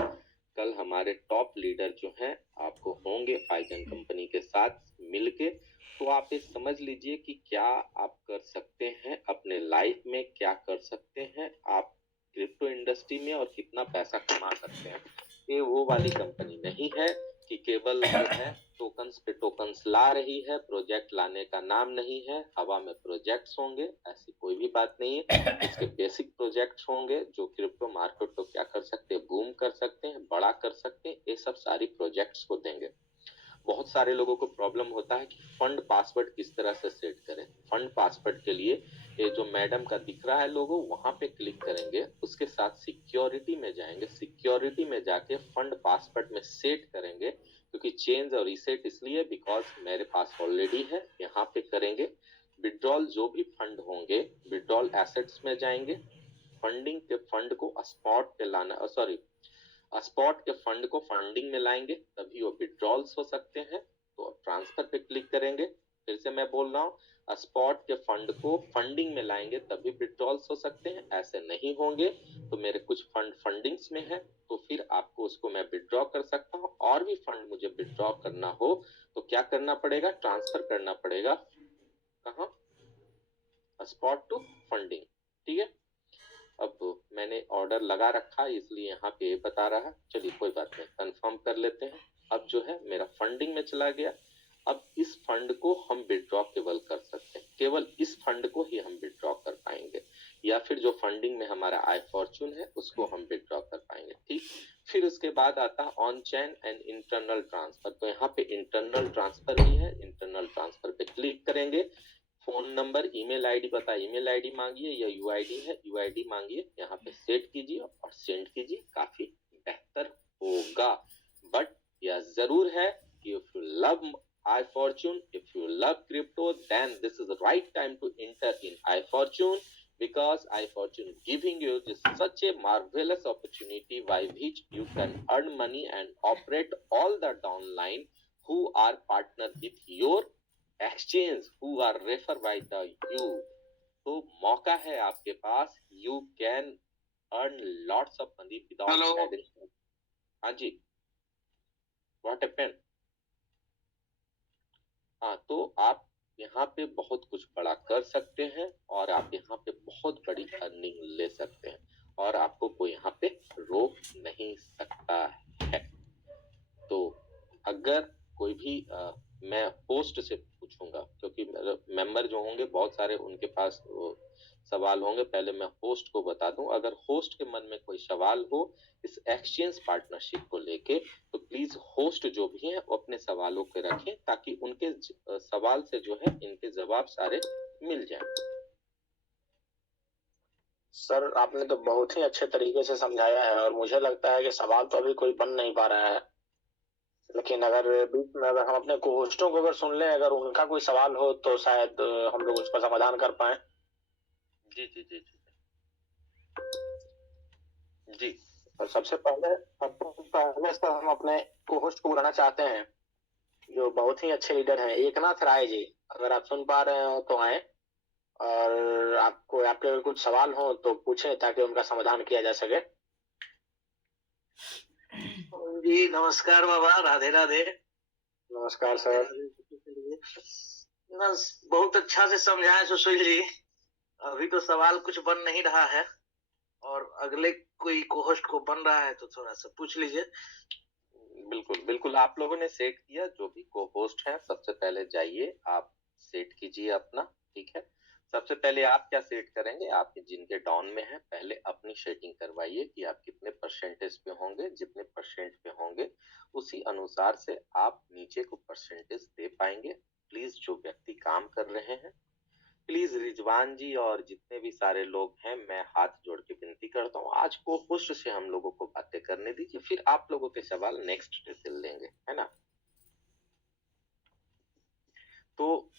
कल हमारे टॉप लीडर जो हैं आपको होंगे फाइजन कंपनी के साथ मिलके, तो आप ये समझ लीजिए कि क्या आप कर सकते हैं अपने लाइफ में, क्या कर सकते हैं आप क्रिप्टो इंडस्ट्री में और कितना पैसा कमा सकते हैं। ये वो वाली कंपनी नहीं है कि केवल जो है टोकन्स पे टोकन्स ला रही है, प्रोजेक्ट लाने का नाम नहीं है, हवा में प्रोजेक्ट्स होंगे, ऐसी कोई भी बात नहीं है। इसके बेसिक प्रोजेक्ट्स होंगे जो क्रिप्टो मार्केट को क्या कर सकते हैं, बूम कर सकते हैं, बड़ा कर सकते हैं, ये सब सारी प्रोजेक्ट्स को देंगे। बहुत सारे लोगों को प्रॉब्लम होता है कि फंड पासवर्ड किस तरह से सेट करें। फंड पासवर्ड के लिए ये जो मैडम का दिख रहा है लोगो, वहां पे क्लिक करेंगे, उसके साथ सिक्योरिटी में जाएंगे, सिक्योरिटी में जाके फंड पासवर्ड में सेट करेंगे, क्योंकि चेंज और रीसेट इसलिए बिकॉज मेरे पास ऑलरेडी है। यहाँ पे करेंगे विड्रॉल, जो भी फंड होंगे विड्रॉल एसेट्स में जाएंगे, फंडिंग के फंड को स्पॉट पे लाना, सॉरी स्पॉट के फंड को फंडिंग में लाएंगे तभी वो विड्रॉल्स हो सकते हैं। तो ट्रांसफर पे क्लिक करेंगे, फिर से मैं बोल रहा हूँ, स्पॉट के फंड को फंडिंग में लाएंगे तभी विड्रॉल्स हो सकते हैं। ऐसे नहीं होंगे तो मेरे कुछ फंड फंडिंग्स में है तो फिर आपको उसको मैं विड्रॉ कर सकता हूँ। और भी फंड मुझे विड्रॉ करना हो तो क्या करना पड़ेगा, ट्रांसफर करना पड़ेगा। कहाँ? स्पॉट टू फंडिंग, ठीक है। अब मैंने ऑर्डर लगा रखा इसलिए यहाँ पे बता रहा है, चलिए कोई बात नहीं, कंफर्म कर लेते हैं। अब जो है मेरा फंडिंग में चला गया। अब इस फंड को हम विड्रॉ केवल कर सकते हैं, केवल इस फंड को ही हम विड्रॉ कर पाएंगे, या फिर जो फंडिंग में हमारा iFortune है उसको हम विड्रॉ कर पाएंगे, ठीक। फिर उसके बाद आता है on chain and internal transfer. तो यहाँ पे इंटरनल ट्रांसफर ही है, इंटरनल ट्रांसफर पे क्लिक करेंगे। फोन नंबर, ईमेल आईडी बता, ईमेल आईडी मांगिए या यूआईडी है, यूआईडी मांगिए, यहाँ पे सेट कीजिए और सेंड कीजिए, काफी बेहतर होगा। बट यह जरूर है कि if you love iFortune, if you love crypto, then this is the right time to enter in iFortune, because iFortune giving you this such a marvelous opportunity by which you can earn money and operate all the downline who are partner with your exchange, who are referred by the you। तो मौका है आपके पास, you can earn lots of money without adding। हाँ जी, what happened? हाँ, तो आप यहाँ पे बहुत कुछ बड़ा कर सकते हैं और आप यहाँ पे बहुत बड़ी अर्निंग ले सकते हैं और आपको कोई यहाँ पे रोक नहीं सकता है। तो अगर कोई भी मैं होस्ट से पूछूंगा, क्योंकि मेंबर जो होंगे बहुत सारे, उनके पास सवाल होंगे। पहले मैं होस्ट को बता दूं, अगर होस्ट के मन में कोई सवाल हो इस एक्सचेंज पार्टनरशिप को लेके, तो प्लीज होस्ट जो भी हैं वो अपने सवालों के रखें, ताकि उनके सवाल से जो है इनके जवाब सारे मिल जाएं। सर आपने तो बहुत ही अच्छे तरीके से समझाया है और मुझे लगता है कि सवाल तो अभी कोई बन नहीं पा रहा है, लेकिन अगर बीच में अगर हम अपने को होस्टों को अगर सुन लें, अगर उनका कोई सवाल हो तो शायद हम लोग उसका समाधान कर पाए। जी जी जी जी। और सबसे पहले सर हम अपने को होस्ट को बुलाना चाहते हैं जो बहुत ही अच्छे लीडर हैं, एकनाथ राय जी। अगर आप सुन पा रहे हो तो आए और आपको आपके अगर कुछ सवाल हो तो पूछें ताकि उनका समाधान किया जा सके। जी नमस्कार बाबा, राधे राधे। नमस्कार सर। बहुत अच्छा से समझाए सुशील जी। अभी तो सवाल कुछ बन नहीं रहा है और अगले कोई को-होस्ट को बन रहा है तो थोड़ा सा पूछ लीजिए। बिल्कुल बिल्कुल, आप लोगों ने सेट किया, जो भी को होस्ट है सबसे पहले जाइए आप सेट कीजिए अपना, ठीक है। सबसे पहले आप क्या सेट करेंगे, आप जिनके डाउन में है पहले अपनी सेटिंग करवाइए कि आप कितने परसेंटेज पे होंगे, जितने परसेंट पे होंगे उसी अनुसार से आप नीचे को परसेंटेज दे पाएंगे। प्लीज जो व्यक्ति काम कर रहे हैं, प्लीज रिजवान जी और जितने भी सारे लोग हैं, मैं हाथ जोड़ के विनती करता हूँ, आज को होस्ट से हम लोगों को बातें करने दीजिए, फिर आप लोगों के सवाल नेक्स्ट डे से लेंगे, है ना। तो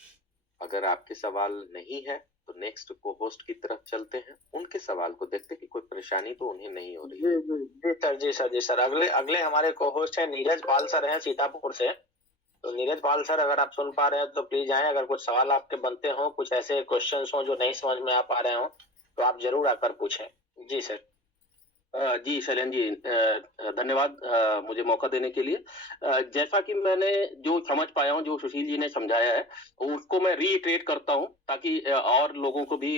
अगर आपके सवाल नहीं है तो नेक्स्ट को होस्ट की तरफ चलते हैं, उनके सवाल को देखते हैं कि कोई परेशानी तो उन्हें नहीं हो रही है। जी सर। अगले हमारे को होस्ट है नीरज पाल सर हैं सीतापुर से। तो नीरज पाल सर, अगर आप सुन पा रहे हैं तो प्लीज आए। अगर कुछ सवाल आपके बनते हो, कुछ ऐसे क्वेश्चंस हो जो नहीं समझ में आ पा रहे हो, तो आप जरूर आकर पूछें। जी सर। जी शैलेन जी, धन्यवाद मुझे मौका देने के लिए। जैसा कि मैंने जो समझ पाया हूँ, जो सुशील जी ने समझाया है, उसको मैं रीइटरेट करता हूँ ताकि और लोगों को भी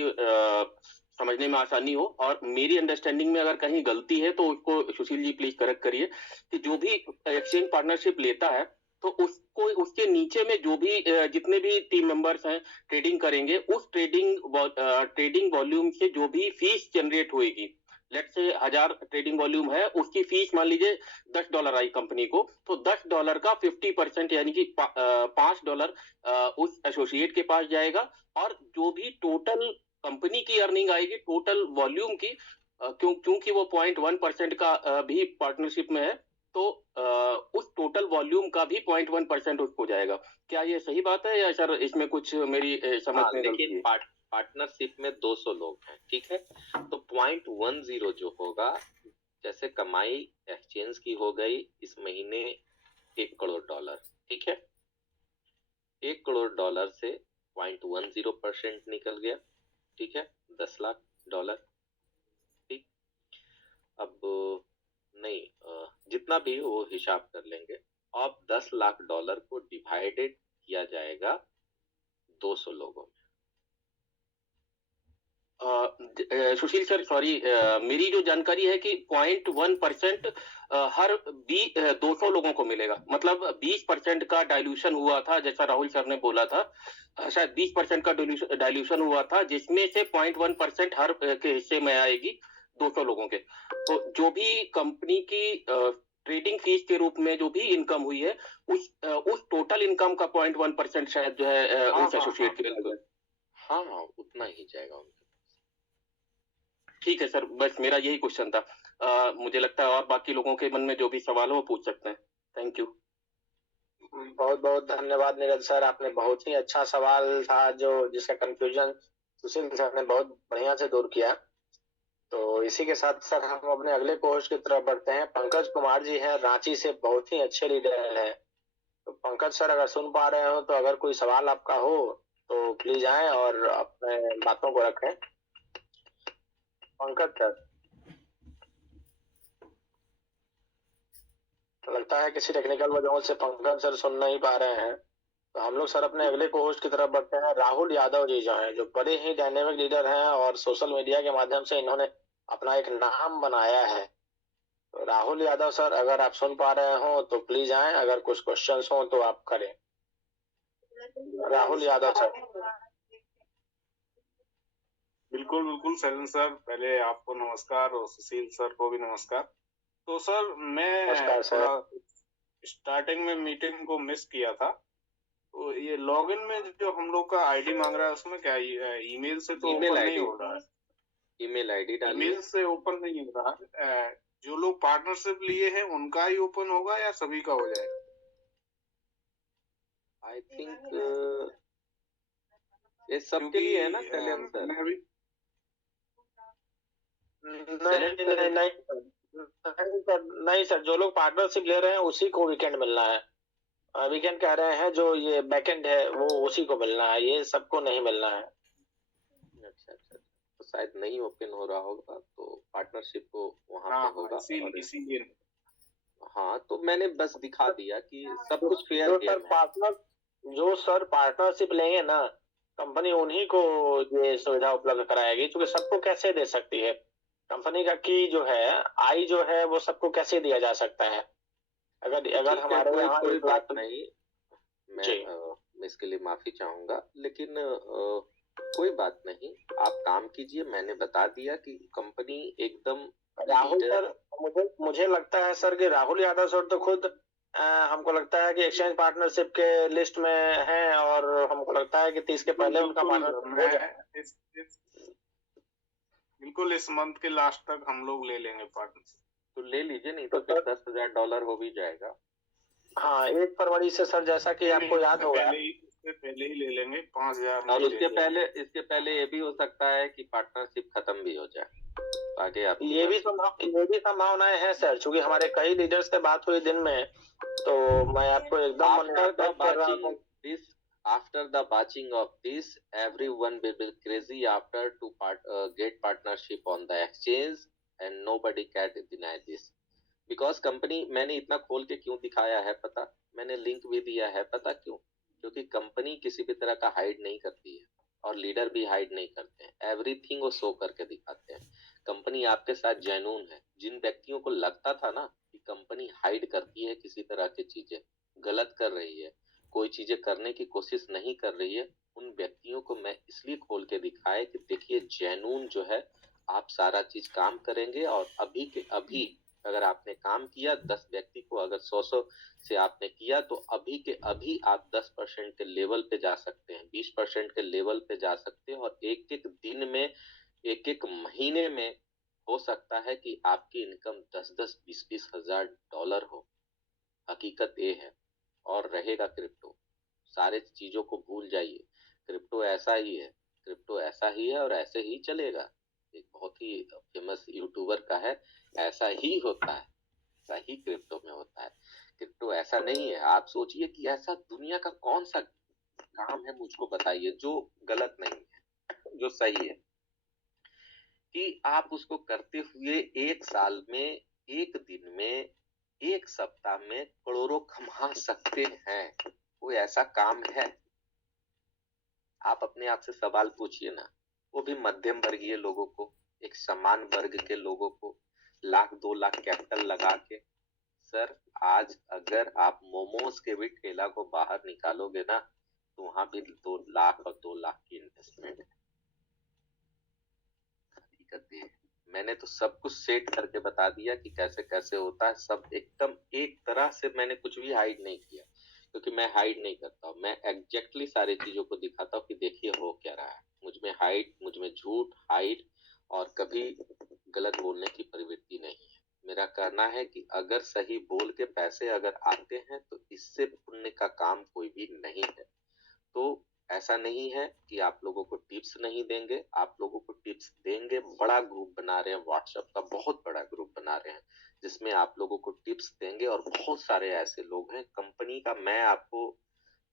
समझने में आसानी हो। और मेरी अंडरस्टैंडिंग में अगर कहीं गलती है तो उसको सुशील जी प्लीज करेक्ट करिए कि जो भी एक्सचेंज पार्टनरशिप लेता है तो उसको उसके नीचे में जो भी जितने भी टीम मेंबर्स हैं ट्रेडिंग करेंगे, उस ट्रेडिंग वॉल्यूम से जो भी फीस जनरेट होगी, लेट्स से 1000 ट्रेडिंग वॉल्यूम है, उसकी फीस मान लीजिए $10 आई कंपनी को, तो $10 का 50% यानी कि $5 उस एसोसिएट के पास जाएगा। और जो भी टोटल कंपनी की अर्निंग आएगी टोटल वॉल्यूम की, क्योंकि वो 0.1% का भी पार्टनरशिप में है, तो उस टोटल वॉल्यूम का भी 0.1% उसको जाएगा। क्या ये सही बात है या सर इसमें कुछ मेरी समझ में गलती है? पार्टनरशिप में 200 लोग हैं, ठीक है, तो 0.10 जो होगा, जैसे कमाई एक्सचेंज की हो गई इस महीने $1 करोड़, ठीक है, $1 करोड़ से 0.10% निकल गया, ठीक है, $10 लाख, ठीक। अब नहीं, जितना भी वो हिसाब कर लेंगे। अब $10 लाख को डिवाइडेड किया जाएगा 200 लोगों में। सुशील सर सॉरी, मेरी जो जानकारी है कि 0.1% हर 200 लोगों को मिलेगा, मतलब 20% का डाइल्यूशन हुआ था, जैसा राहुल सर ने बोला था, शायद 20% का डाइल्यूशन हुआ था, जिसमें से 0.1% हर के हिस्से में आएगी 200 लोगों के। तो जो भी कंपनी की ट्रेडिंग फीस के रूप में जो भी इनकम हुई है, उस टोटल इनकम का 0.1% शायद जो है उस एसोसिएट के पास। हाँ, उतना ही जाएगा उनके। ठीक है सर, बस मेरा यही क्वेश्चन था। मुझे लगता है और बाकी लोगों के मन में जो भी सवाल हो वो पूछ सकते हैं। Thank you. बहुत बहुत धन्यवाद नीरज सर, आपने बहुत ही अच्छा सवाल था जो जिसका कंफ्यूजन सुशील सर ने बहुत बढ़िया से दूर किया। तो इसी के साथ सर हम अपने अगले कोर्स की तरफ बढ़ते हैं। पंकज कुमार जी हैं रांची से, बहुत ही अच्छे लीडर हैं। तो पंकज सर, अगर सुन पा रहे हो तो अगर कोई सवाल आपका हो तो प्लीज आए और अपने बातों को रखें। पंकज सर, लगता है किसी टेक्निकल वजहों से पंकज सर सुन नहीं पा रहे हैं। तो हम लोग सर अपने अगले कोहोस्ट की तरफ बढ़ते हैं। राहुल यादव जी जो हैं, जो बड़े ही डायनेमिक लीडर हैं और सोशल मीडिया के माध्यम से इन्होंने अपना एक नाम बनाया है। तो राहुल यादव सर, अगर आप सुन पा रहे हो तो प्लीज आए, अगर कुछ क्वेश्चंस हो तो आप करें। राहुल यादव सर। बिल्कुल शैलेन सर, पहले आपको नमस्कार और सुशील सर को भी नमस्कार। तो सर मैं स्टार्टिंग में मीटिंग को मिस किया था, तो ये लॉगिन में जो हम लोग का आईडी मांग रहा है उसमें क्या ईमेल से तो ओपन नहीं हो रहा है? ईमेल आईडी डालिए। ईमेल से ओपन नहीं हो रहा है। जो लोग पार्टनरशिप लिए हैं उनका ही ओपन होगा या सभी का हो जाएगा? आई थिंक ये सबके लिए है ना शैलेन सर? नहीं सर, जो लोग पार्टनरशिप ले रहे हैं उसी को वीकेंड मिलना है। वीकेंड कह रहे हैं जो ये बैकएंड है वो उसी को मिलना है, ये सबको नहीं मिलना है। अच्छा, तो शायद नहीं ओपन हो रहा होगा, तो पार्टनरशिप को वहाँ पे होगा। इसीलिए हाँ, तो मैंने बस दिखा दिया कि सब कुछ फेयर गेम है। जो सर पार्टनरशिप लेंगे ना, कंपनी उन्हीं को ये सुविधा उपलब्ध कराएगी, क्योंकि सबको कैसे दे सकती है। कंपनी का की जो है, आई जो है वो सबको कैसे दिया जा सकता है? अगर ठीक है, हमारे कोई यहाँ कोई 1 लाख बात नहीं। जी मैं इसके लिए माफी चाहूंगा, लेकिन कोई बात नहीं। आप काम कीजिए, मैंने बता दिया कि कंपनी एकदम राहुल लीडर। सर, मुझे लगता है सर कि राहुल यादव सर तो खुद हमको लगता है कि एक्सचेंज पार्टनरशिप के लिस्ट में हैं, और हमको लगता है कि 30 के पहले उनका बिल्कुल, पार्टनरशिप हो मैं जाए। बिल्कुल इस मंथ के लास्ट तक हम लोग ले लेंगे पार्टनरशिप। तो ले लीजिए, नहीं तो फिर $10,000 हो भी जाएगा। हाँ, 1 फरवरी से सर, जैसा कि आपको याद होगा, इससे पहले ही ले लेंगे 5,000 और इसके पहले ये भी हो सकता है कि पार्टनरशिप खत्म भी हो जाए। आगे आप ये भी संभावनाएं हैं सर, क्योंकि हमारे कई लीडर्स से बात हुई दिन में, तो मैं आपको एकदम after the batching of this, everyone will be crazy after to get partnership on the exchange, and nobody can deny this. Because company, मैंने इतना खोल के क्यों दिखाया है पता, मैंने लिंक भी दिया है पता क्यों? क्योंकि कंपनी किसी भी तरह का हाइड नहीं करती है, और लीडर भी हाइड नहीं करते हैं। एवरीथिंग वो शो करके दिखाते हैं। कंपनी आपके साथ जेन्युइन है। जिन व्यक्तियों को लगता था ना कि कंपनी हाइड करती है किसी तरह की चीजें, गलत कर रही है, कोई चीजें करने की कोशिश नहीं कर रही है, उन व्यक्तियों को मैं इसलिए खोल के दिखाया कि देखिए जेन्युइन जो है, आप सारा चीज काम करेंगे, और अभी के अभी अगर आपने काम किया, 10 व्यक्ति को अगर 100 से आपने किया, तो अभी के अभी आप 10% के लेवल पे जा सकते हैं, 20% के लेवल पे जा सकते हैं, और एक एक दिन में, एक एक महीने में हो सकता है कि आपकी इनकम 10-10, 20-20 हजार डॉलर हो। हकीकत ये है। और रहेगा क्रिप्टो। सारे चीजों को भूल जाइए, क्रिप्टो ऐसा ही है, क्रिप्टो ऐसा ही है और ऐसे ही चलेगा। एक बहुत ही फेमस यूट्यूबर का है, ऐसा ही होता है, ऐसा ही क्रिप्टो में होता है। क्रिप्टो ऐसा नहीं है। आप सोचिए कि ऐसा दुनिया का कौन सा काम है, मुझको बताइए, जो गलत नहीं है, जो सही है, कि आप उसको करते हुए 1 साल में, 1 दिन में, 1 सप्ताह में करोड़ों कमा सकते हैं। कोई ऐसा काम है? आप अपने आप से सवाल पूछिए ना। वो भी मध्यम वर्गीय लोगों को, एक समान वर्ग के लोगों को, 1,00,000 2 लाख कैपिटल लगा के। सर, आज अगर आप मोमोज के भी ठेला को बाहर निकालोगे ना, तो वहां भी 2 लाख और 2 लाख की इन्वेस्टमेंट है। मैंने तो सब कुछ सेट करके बता दिया कि कैसे कैसे होता है सब। एकदम एक तरह से मैंने कुछ भी हाइड नहीं किया, क्योंकि मैं हाइड नहीं करता हूँ। मैं एग्जैक्टली सारी चीजों को दिखाता हूँ कि देखिए हो क्या रहा है। मुझ में हाइड, मुझ में झूठ, हाइड और कभी गलत बोलने की प्रवृत्ति नहीं है। मेरा कहना है कि अगर सही बोल के पैसे अगर आते हैं, तो इससे पुण्य का काम कोई भी नहीं है। तो ऐसा नहीं है कि आप लोगों को टिप्स नहीं देंगे, आप लोगों को टिप्स देंगे। बड़ा ग्रुप बना रहे हैं, व्हाट्सएप का बहुत बड़ा ग्रुप बना रहे हैं, जिसमें आप लोगों को टिप्स देंगे। और बहुत सारे ऐसे लोग हैं कंपनी का, मैं आपको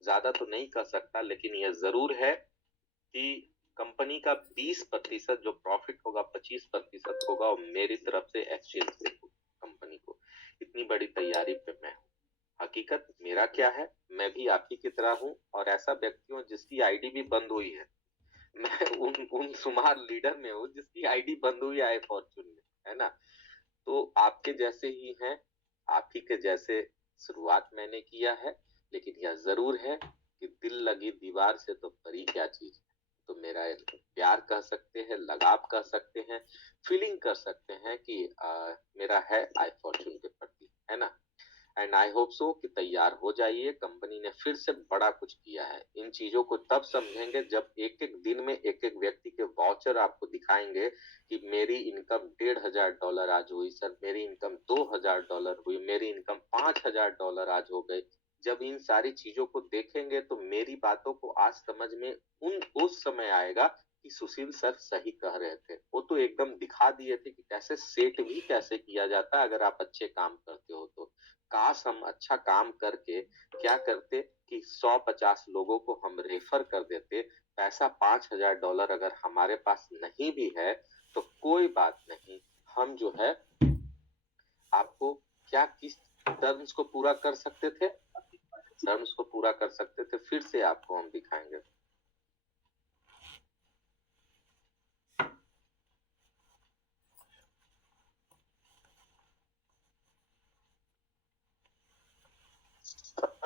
ज्यादा तो नहीं कर सकता, लेकिन यह जरूर है कि कंपनी का 20% जो प्रॉफिट होगा, 25% होगा, और मेरी तरफ से एक्सचेंज से कंपनी को। इतनी बड़ी तैयारी पे मैं हूँ। हकीकत मेरा क्या है, मैं भी आप ही की तरह हूँ, और ऐसा व्यक्ति हूँ जिसकी आईडी भी बंद हुई है। मैं उन शुमार लीडर में हूँ जिसकी आईडी बंद हुई है फॉर्चून में, है ना। तो आपके जैसे ही हैं, आप ही के जैसे शुरुआत मैंने किया है। लेकिन यह जरूर है कि दिल लगी दीवार से तो परी क्या चीज। तो मेरा प्यार कह सकते हैं, लगाव कह सकते हैं, फीलिंग कर सकते हैं कि मेरा है आई फॉर्चून के प्रति, है ना। एंड आई होप सो कि तैयार हो जाइए। कंपनी ने फिर से बड़ा कुछ किया है। इन चीजों को तब समझेंगे जब एक एक दिन में एक एक व्यक्ति के वाउचर आपको दिखाएंगे कि मेरी इनकम $1,500 आज हुई सर, मेरी इनकम $2,000 हुई, मेरी इनकम $5,000 आज हो गई। जब इन सारी चीजों को देखेंगे तो मेरी बातों को आज समझ में उस समय आएगा कि सुशील सर सही कह रहे थे। वो तो एकदम दिखा दिए थे कि कैसे सेट भी कैसे किया जाता है अगर आप अच्छे काम करते हो तो। काश हम अच्छा काम करके क्या करते कि 100-50 लोगों को हम रेफर कर देते। पैसा $5,000 अगर हमारे पास नहीं भी है तो कोई बात नहीं, हम जो है आपको क्या किस टर्म्स को पूरा कर सकते थे, टर्म्स को पूरा कर सकते थे, फिर से आपको हम दिखाएंगे।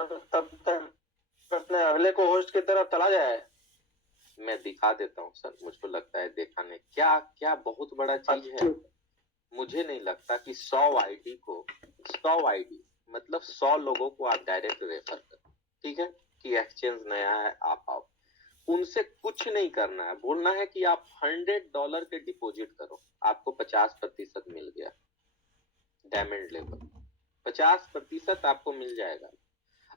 तब तक अपने अगले को होस्ट की तरफ चला जाए। मैं दिखा देता हूँ सर, मुझको लगता है देखा नहीं। क्या क्या बहुत बड़ा चीज है। मुझे नहीं लगता कि 100 आईडी को 100 आईडी मतलब 100 लोगों को आप डायरेक्ट रेफर कर, ठीक है, कि एक्सचेंज नया है आप आओ। उनसे कुछ नहीं करना है, बोलना है कि आप $100 के डिपॉजिट करो, आपको 50% मिल गया। डायमंड लेवल 50% आपको मिल जाएगा।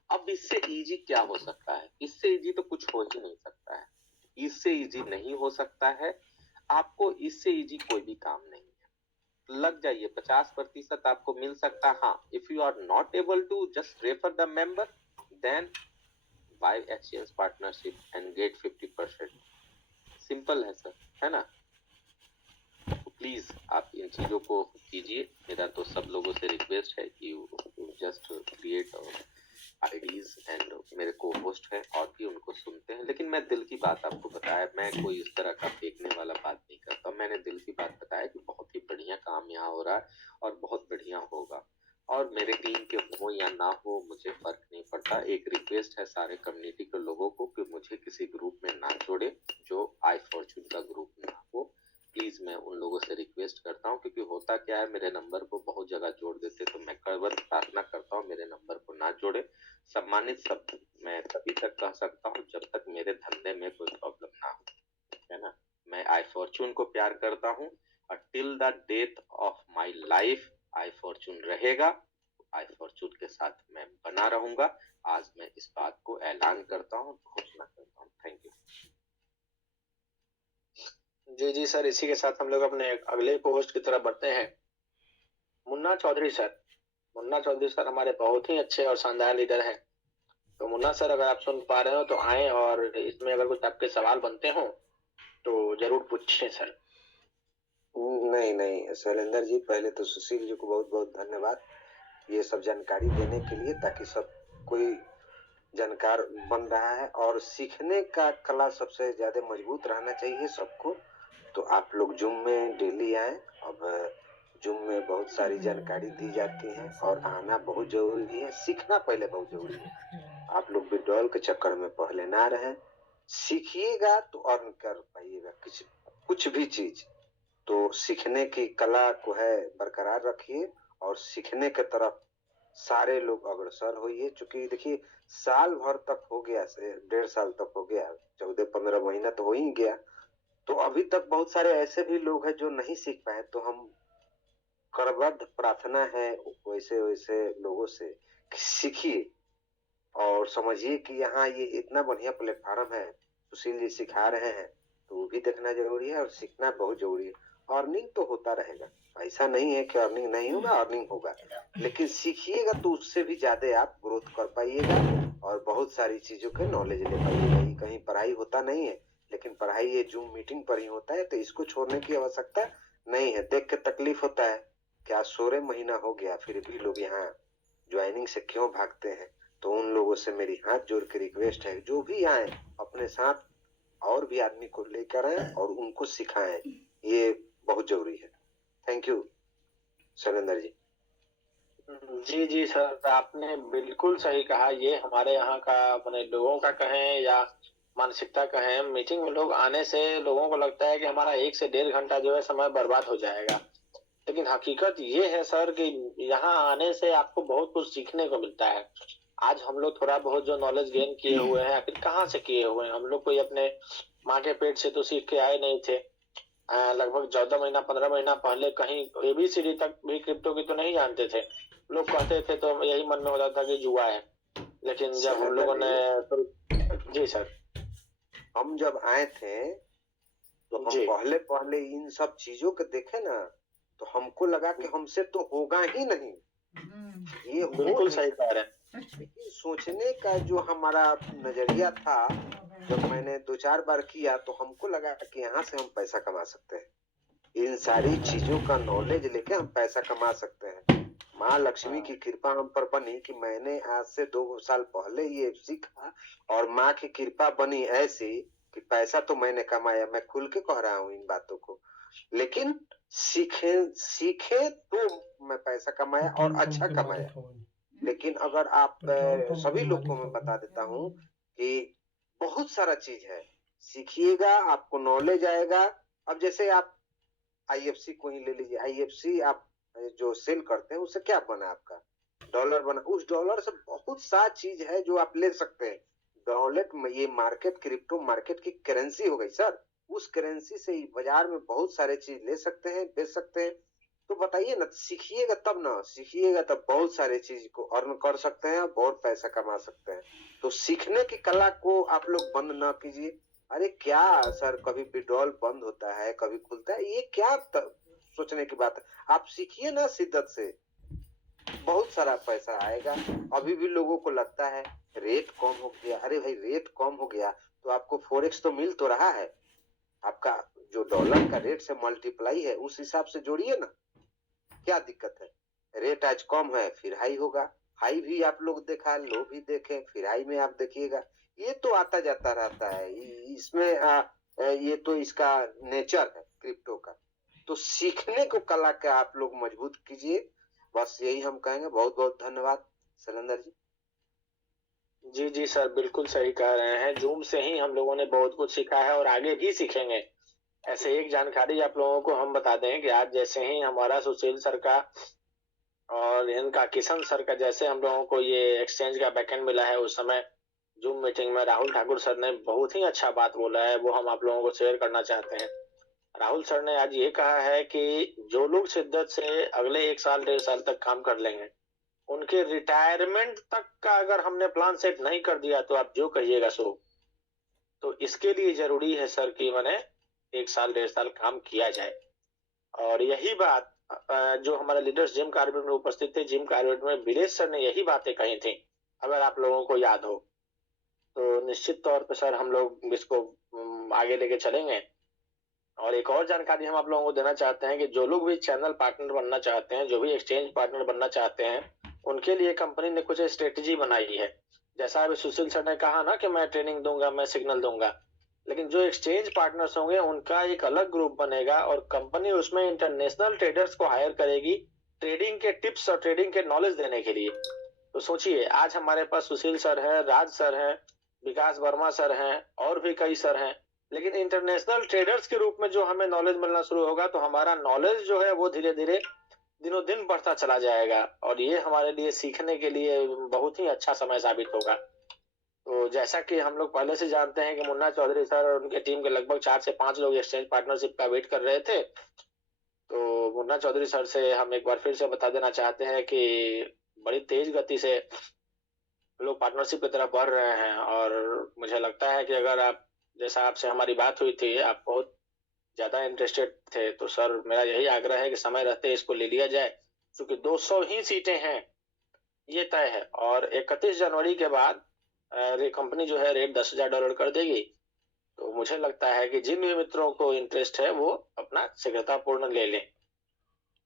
अब इससे इजी क्या हो सकता है? इससे इजी तो कुछ हो ही नहीं सकता है। इससे इजी नहीं हो सकता है। आपको इससे इजी कोई भी काम नहीं है। लग जाइए, 50% आपको मिल सकता है। हाँ, if you are not able to just refer the member, then buy exchange partnership and get 50%। Simple है सर, है ना? तो प्लीज आप इन चीजों को कीजिए। मेरा तो सब लोगों से रिक्वेस्ट है कि you just create IDs and मेरे को होस्ट है और भी उनको सुनते हैं। लेकिन मैं दिल की बात आपको बताया, मैं कोई इस तरह का फेंकने वाला बात नहीं करता। मैंने दिल की बात बताया कि बहुत ही बढ़िया काम यहाँ हो रहा है और बहुत बढ़िया होगा। और मेरे टीम के हो या ना हो मुझे फर्क नहीं पड़ता। एक रिक्वेस्ट है सारे कम्युनिटी के लोगों को कि मुझे किसी ग्रुप में ना जोड़े जो आई फॉर्चून का ग्रुप ना हो। प्लीज मैं उन लोगों से रिक्वेस्ट करता हूँ, क्योंकि होता क्या है, मेरे नंबर को बहुत जगह जोड़ देते। तो मैं कई बार प्रार्थना करता हूँ मेरे नंबर को ना जोड़े। सम्मानित शब्द मैं तभी तक कह सकता हूँ जब तक मेरे धंधे में कोई प्रॉब्लम ना हो, है ना? मैं आई फॉर्चून को प्यार करता हूँ और till the death of my life I Fortune रहेगा। आई फॉर्चून के साथ मैं बना रहूंगा। आज मैं इस बात को ऐलान करता हूँ, घोषणा करता हूँ। Thank you. जी जी सर, इसी के साथ हम लोग अपने अगले को होस्ट की तरफ बढ़ते हैं। मुन्ना चौधरी सर। मुन्ना चौधरी सर हमारे बहुत ही अच्छे और शानदार लीडर हैं। तो मुन्ना सर, अगर आप सुन पा रहे हो तो आए, और इसमें अगर कुछ आपके सवाल बनते हो तो जरूर पूछें सर। नहीं नहीं शैलेंद्र जी, पहले तो सुशील जी को बहुत बहुत धन्यवाद ये सब जानकारी देने के लिए, ताकि सब कोई जानकार बन रहा है। और सीखने का कला सबसे ज्यादा मजबूत रहना चाहिए सबको। तो आप लोग जूम में डेली आए। अब जूम में बहुत सारी जानकारी दी जाती है और आना बहुत जरूरी है। सीखना पहले बहुत जरूरी है। आप लोग विड्रॉल के चक्कर में पहले ना रहें। सीखिएगा तो अर्न कर पाइएगा कुछ भी चीज। तो सीखने की कला को है बरकरार रखिए और सीखने के तरफ सारे लोग अग्रसर होइए। चूंकि देखिए साल भर तक हो गया, से 1.5 साल तक हो गया, 14-15 महीना तो हो ही गया। तो अभी तक बहुत सारे ऐसे भी लोग हैं जो नहीं सीख पाए। तो हम करबद्ध प्रार्थना है वैसे वैसे लोगों से कि सीखिए और समझिए कि यहाँ ये इतना बढ़िया प्लेटफॉर्म है, सुशील जी सिखा रहे हैं, तो वो भी देखना जरूरी है और सीखना बहुत जरूरी है। अर्निंग तो होता रहेगा, ऐसा नहीं है कि अर्निंग नहीं होगा, अर्निंग होगा, लेकिन सीखिएगा तो उससे भी ज्यादा आप ग्रोथ कर पाइएगा और बहुत सारी चीजों के नॉलेज ले पाइएगा। ये कहीं पढ़ाई होता नहीं है, लेकिन पढ़ाई ये जूम मीटिंग पर ही होता है। तो इसको छोड़ने की आवश्यकता नहीं है। देख के तकलीफ होता है क्या 16 महीना हो गया फिर भी लोग यहाँ ज्वाइनिंग से क्यों भागते हैं। तो उन लोगों से मेरी हाथ जोड़ के रिक्वेस्ट है, जो भी आए अपने साथ और भी आदमी को लेकर आए और उनको सिखाएं। ये बहुत जरूरी है। Thank you Shailendra ji. जी जी सर, आपने बिल्कुल सही कहा। ये हमारे यहाँ का अपने लोगों का कहें या मानसिकता कहें, मीटिंग में लोग आने से लोगों को लगता है कि हमारा 1 से 1.5 घंटा जो है समय बर्बाद हो जाएगा। लेकिन हकीकत ये है सर कि यहाँ आने से आपको बहुत कुछ सीखने को मिलता है। आज हम लोग थोड़ा बहुत जो नॉलेज गेन किए हुए हैं, आखिर कहाँ से किए हुए हैं? हम लोग कोई अपने माँ के पेट से तो सीख के आए नहीं थे। लगभग 14 महीना 15 महीना पहले कहीं ABCD तक भी क्रिप्टो की तो नहीं जानते थे। लोग कहते थे तो यही मन में होता था कि जुआ है। लेकिन जब हम लोगों ने तो जी सर, हम जब आए थे तो हम पहले इन सब चीजों को देखे ना, तो हमको लगा कि हमसे तो होगा ही नहीं। ये बिल्कुल सही कह रहे हैं। सोचने का जो हमारा नजरिया था, जब मैंने 2-4 बार किया तो हमको लगा कि यहाँ से हम पैसा कमा सकते हैं। इन सारी चीजों का नॉलेज लेके हम पैसा कमा सकते हैं। माँ लक्ष्मी की कृपा हम पर बनी कि मैंने आज से 2 साल पहले ये सीखा और माँ की कृपा बनी ऐसी कि पैसा तो मैंने कमाया। मैं खुल के कह रहा हूँ इन बातों को, लेकिन सीखे तो मैं पैसा कमाया और अच्छा कमाया। लेकिन अगर आप सभी लोग को मैं बता देता हूँ कि बहुत सारा चीज है, सीखिएगा आपको नॉलेज आएगा। अब जैसे आप आईएफसी को ही ले लीजिए, आईएफसी आप जो सेल करते हैं उससे क्या बना, आपका डॉलर बना। उस डॉलर से बहुत सा चीज है जो आप ले सकते हैं। डॉलर ये मार्केट, क्रिप्टो मार्केट की करेंसी हो गई सर। उस करेंसी से ही बाजार में बहुत सारे चीज ले सकते हैं, बेच सकते हैं। तो बताइए ना, सीखिएगा तब ना, सीखिएगा तब बहुत सारे चीज को अर्न कर सकते हैं, बहुत पैसा कमा सकते हैं। तो सीखने की कला को आप लोग बंद ना कीजिए। अरे क्या सर, कभी विड्रॉल बंद होता है, कभी खुलता है, ये क्या सोचने की बात है। आप सीखिए ना शिद्दत से, बहुत सारा पैसा आएगा। अभी भी लोगों को लगता है रेट कम हो गया। अरे भाई, रेट कम हो गया तो आपको फॉरेक्स तो मिल तो रहा है, आपका जो डॉलर का रेट से मल्टीप्लाई है उस हिसाब से जोड़िए ना, क्या दिक्कत है। रेट आज कम है फिर हाई होगा, हाई भी आप लोग देखा, लो भी देखे, फिर हाई में आप देखिएगा। ये तो आता जाता रहता है, इसमें ये तो इसका नेचर है क्रिप्टो का। तो सीखने को कला के आप लोग मजबूत कीजिए, बस यही हम कहेंगे। बहुत बहुत धन्यवाद शैलेंद्र जी। जी जी सर, बिल्कुल सही कह रहे हैं। जूम से ही हम लोगों ने बहुत कुछ सीखा है और आगे भी सीखेंगे। ऐसे एक जानकारी आप लोगों को हम बता दें कि आज जैसे ही हमारा सुशील सर का और इनका किशन सर का जैसे हम लोगों को ये एक्सचेंज का बैकएंड मिला है, उस समय जूम मीटिंग में राहुल ठाकुर सर ने बहुत ही अच्छा बात बोला है, वो हम आप लोगों को शेयर करना चाहते हैं। राहुल सर ने आज ये कहा है कि जो लोग शिद्दत से अगले 1 साल 1.5 साल तक काम कर लेंगे, उनके रिटायरमेंट तक का अगर हमने प्लान सेट नहीं कर दिया तो आप जो कहिएगा सो। तो इसके लिए जरूरी है सर कि मैंने 1 साल 1.5 साल काम किया जाए। और यही बात जो हमारे लीडर्स जिम कॉर्बेट में उपस्थित थे, जिम कॉर्बेट में वीरेश सर ने यही बातें कही थी, अगर आप लोगों को याद हो। तो निश्चित तौर पर सर हम लोग इसको आगे लेके चलेंगे। और एक और जानकारी हम आप लोगों को देना चाहते हैं कि जो लोग भी चैनल पार्टनर बनना चाहते हैं, जो भी एक्सचेंज पार्टनर बनना चाहते हैं, उनके लिए कंपनी ने कुछ स्ट्रेटेजी बनाई है। जैसा अभी सुशील सर ने कहा ना कि मैं ट्रेनिंग दूंगा, मैं सिग्नल दूंगा, लेकिन जो एक्सचेंज पार्टनर्स होंगे उनका एक अलग ग्रुप बनेगा और कंपनी उसमें इंटरनेशनल ट्रेडर्स को हायर करेगी ट्रेडिंग के टिप्स और ट्रेडिंग के नॉलेज देने के लिए। तो सोचिए, आज हमारे पास सुशील सर है, राज सर है, विकास वर्मा सर हैं और भी कई सर हैं, लेकिन इंटरनेशनल ट्रेडर्स के रूप में जो हमें नॉलेज मिलना शुरू होगा तो हमारा नॉलेज जो है वो धीरे धीरे दिनों दिन बढ़ता चला जाएगा और ये हमारे लिए सीखने के लिए बहुत ही अच्छा समय साबित होगा। तो जैसा कि हम लोग पहले से जानते हैं कि मुन्ना चौधरी सर और उनके टीम के लगभग 4 से 5 लोग एक्सचेंज पार्टनरशिप का वेट कर रहे थे। तो मुन्ना चौधरी सर से हम एक बार फिर से बता देना चाहते हैं कि बड़ी तेज गति से लोग पार्टनरशिप की तरफ बढ़ रहे हैं और मुझे लगता है कि अगर आप, जैसा आपसे हमारी बात हुई थी, आप बहुत ज्यादा इंटरेस्टेड थे, तो सर मेरा यही आग्रह है कि समय रहते इसको ले लिया जाए, क्योंकि 200 ही सीटें हैं, ये तय है। और 31 जनवरी के बाद कंपनी जो है रेट $10,000 कर देगी। तो मुझे लगता है कि जिन भी मित्रों को इंटरेस्ट है वो अपना शीघ्रतापूर्ण ले लें।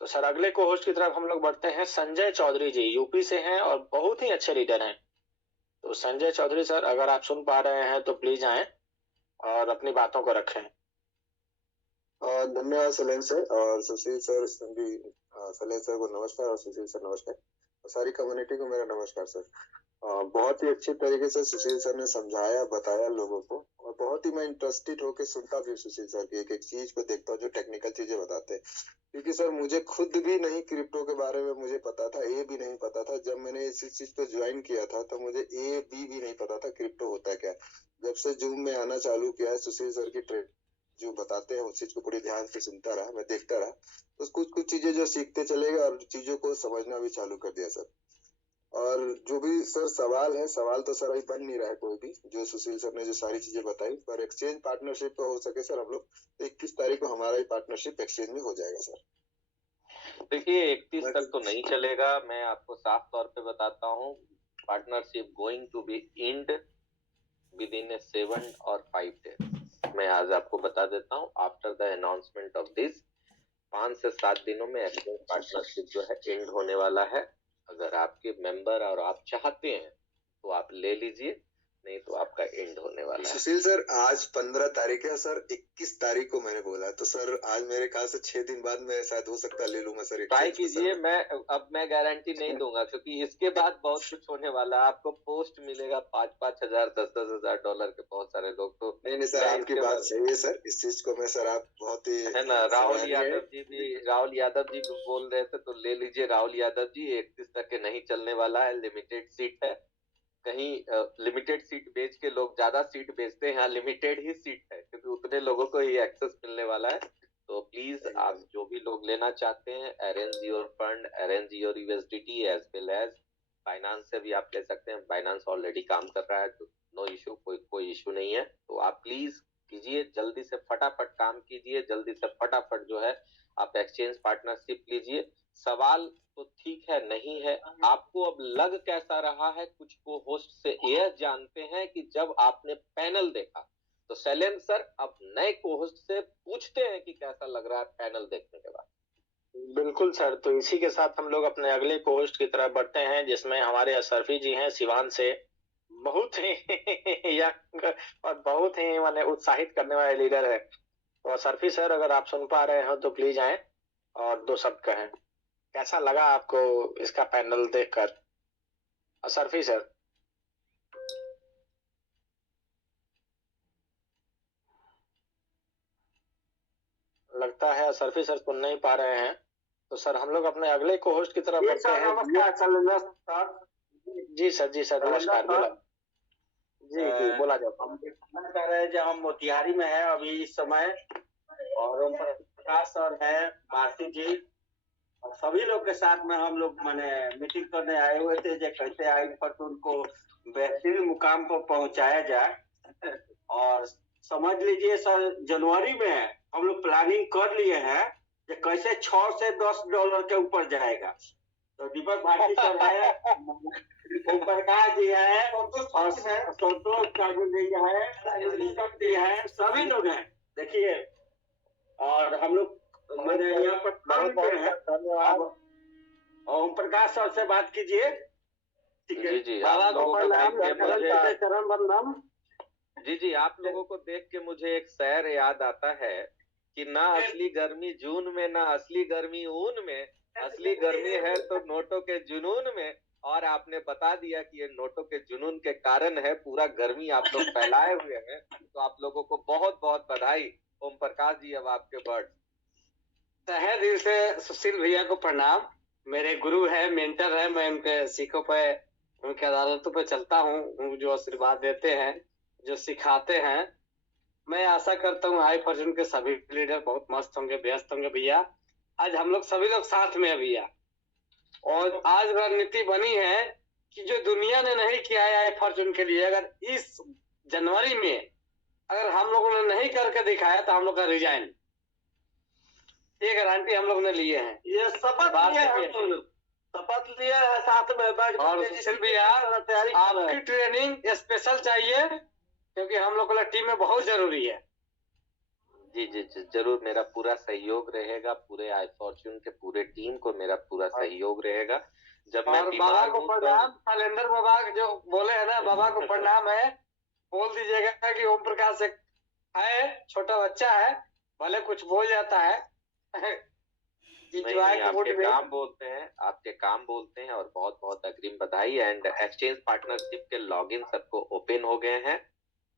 तो सर अगले को होस्ट की तरफ हम लोग बढ़ते हैं। संजय चौधरी जी यूपी से हैं और बहुत ही अच्छे लीडर हैं। तो संजय चौधरी सर, अगर आप सुन पा रहे हैं तो प्लीज आए और अपनी बातों को रखें। धन्यवाद सलेम सर और सुशील सर भी। सलेम सर को नमस्कार और सुशील सर नमस्कार और सारी कम्युनिटी को मेरा नमस्कार सर। बहुत ही अच्छे तरीके से सुशील सर ने समझाया, बताया लोगों को और बहुत ही मैं इंटरेस्टेड होकर सुनता भी सुशील सर की एक एक चीज को देखता हूँ जो टेक्निकल चीजें बताते हैं, क्योंकि सर मुझे खुद भी नहीं क्रिप्टो के बारे में मुझे पता था, ए भी नहीं पता था। जब मैंने इसी चीज को ज्वाइन किया था तो मुझे ए बी भी नहीं पता था क्रिप्टो होता क्या। जब से जूम में आना चालू किया है, सुशील सर की ट्रेड जो बताते हैं उस चीज को पूरी ध्यान से सुनता रहा, मैं देखता रहा, तो कुछ चीजें जो सीखते चले गए और चीजों को समझना भी चालू कर दिया सर। और जो भी सर सवाल है, सवाल तो सर अभी बन नहीं रहा है कोई भी, जो सुशील सर ने जो सारी चीजें बताई, पर एक्सचेंज पार्टनरशिप तो हो सके सर हम लोग तो 21 तारीख को हमारा ही पार्टनरशिप एक्सचेंज में हो जाएगा सर। देखिए 31 तक तो नहीं चलेगा, मैं आपको साफ तौर पे बताता हूँ। Partnership going to be end within 7 और 5 डेज। मैं आज आपको बता देता हूँ, after the announcement of this 5 से 7 दिनों में एक्सचेंज पार्टनरशिप जो है एंड होने वाला है। अगर आपके मेंबर और आप चाहते हैं तो आप ले लीजिए, नहीं तो आपका एंड होने वाला है। सुशील सर, आज 15 तारीख है सर, 21 तारीख को मैंने बोला, तो सर आज मेरे ख्याल से 6 दिन बाद में शायद हो सकता है ले लूंगा सर। ट्राई कीजिए, मैं गारंटी नहीं दूंगा, क्योंकि इसके बाद बहुत कुछ होने वाला है। आपको पोस्ट मिलेगा 5-5 हजार, 10-10 हजार डॉलर के, बहुत सारे लोग। तो नहीं सर, आपकी बात सही है सर, इस चीज को मैं सर आप बहुत ही है ना। राहुल यादव जी भी बोल रहे थे, तो ले लीजिए राहुल यादव जी। 31 तक के नहीं चलने वाला है, लिमिटेड सीट है। कहीं लिमिटेड सीट बेच के लोग ज्यादा सीट बेचते हैं, यहाँ लिमिटेड ही सीट है, क्योंकि उतने लोगों को ही एक्सेस मिलने वाला है। तो प्लीज आप जो भी लोग लेना चाहते हैं, arrange your fund, arrange your USDT as well as Binance से भी आप ले सकते हैं। बाइनांस ऑलरेडी काम कर रहा है, तो नो इशू, कोई इशू नहीं है। तो आप प्लीज कीजिए, जल्दी से फटाफट काम कीजिए, जल्दी से फटाफट जो है आप एक्सचेंज पार्टनरशिप लीजिए। सवाल तो ठीक है, नहीं है, आपको अब लग कैसा रहा है, कुछ को होस्ट से यह जानते हैं कि जब आपने पैनल देखा, तो शैलेंद्र सर अब नए को होस्ट से पूछते हैं कि कैसा लग रहा है पैनल देखने के बाद। बिल्कुल सर, तो इसी के साथ हम लोग अपने अगले को होस्ट की तरफ बढ़ते हैं, जिसमें हमारे अशरफी जी हैं सिवान से। बहुत ही यंग और बहुत ही माने उत्साहित करने वाले लीडर है। तो अशरफी सर, अगर आप सुन पा रहे हो तो प्लीज आए और 2 शब्द कहें। कैसा लगा आपको इसका पैनल देखकर, अशरफी सर? लगता है अशरफी सर सुन नहीं पा रहे हैं। तो सर हम लोग अपने अगले को होस्ट की तरफ बढ़ते हैं। जी सर नमस्कार। बोला जी बोला जाओ। हम कह रहे हैं, जब हम मोतिहारी में है अभी इस समय, और ओम प्रकाश सर है, भारती जी और सभी लोग के साथ में हम लोग माने मीटिंग करने आए हुए थे, जो कैसे आई पर उनको बेहतरीन मुकाम पर पहुंचाया जाए। और समझ लीजिए सर, जनवरी में हम लोग प्लानिंग कर लिए हैं कि कैसे 6 से 10 डॉलर के ऊपर जाएगा। तो दीपक भारती सर है, ओम प्रकाश जी है, और संतोष ठाकुर जी है, सभी लोग हैं। देखिए, और हम लोग मैंने यहाँ पर धन्यवाद। ओम प्रकाश सर से बात कीजिए, ठीक है जी, बाबा को प्रणाम, चरण वंदन। जी, आप लोगों को देख के मुझे एक शेर याद आता है कि ना असली गर्मी जून में, ना असली गर्मी ऊन में, असली गर्मी है तो नोटों के जुनून में। और आपने बता दिया कि ये नोटों के जुनून के कारण है, पूरा गर्मी आप लोग फैलाए हुए हैं। तो आप लोगों को बहुत बहुत बधाई। ओम प्रकाश जी, अब आपके वर्ड। तहे दिल से सुशील भैया को प्रणाम। मेरे गुरु है, मेंटर है, मैं उनके सीखों पे, उनके अदालतों पे चलता हूँ। जो आशीर्वाद देते हैं, जो सिखाते हैं, मैं आशा करता हूँ हाई फॉर्च्यून के सभी लीडर बहुत मस्त होंगे, व्यस्त होंगे भैया। आज हम लोग सभी लोग साथ में है भैया, और आज रणनीति बनी है कि जो दुनिया ने नहीं किया है हाई फॉर्च्यून के लिए, अगर इस जनवरी में अगर हम लोगों ने नहीं करके दिखाया तो हम लोग का रिजाइन, ये गारंटी हम लोग ने लिए हैं। ये शपथ लिए है साथ में। और सुशील भैया, आपकी ट्रेनिंग स्पेशल चाहिए, क्योंकि हम लोग को टीम में बहुत जरूरी है। जी, जरूर, मेरा पूरा सहयोग रहेगा। पूरे आई फॉर्च्यून के पूरे टीम को मेरा पूरा सहयोग रहेगा। जब मैं बाबा को प्रणाम, शैलेंद्र बाबा जो बोले है ना, बाबा को प्रणाम है, बोल दीजिएगा कि ओम प्रकाश एक है, छोटा बच्चा है, भले कुछ बोल जाता है। नहीं, आपके काम बोलते हैं और बहुत बहुत अग्रिम बधाई। एंड एक्सचेंज पार्टनरशिप के लॉगिन सबको ओपन हो गए हैं।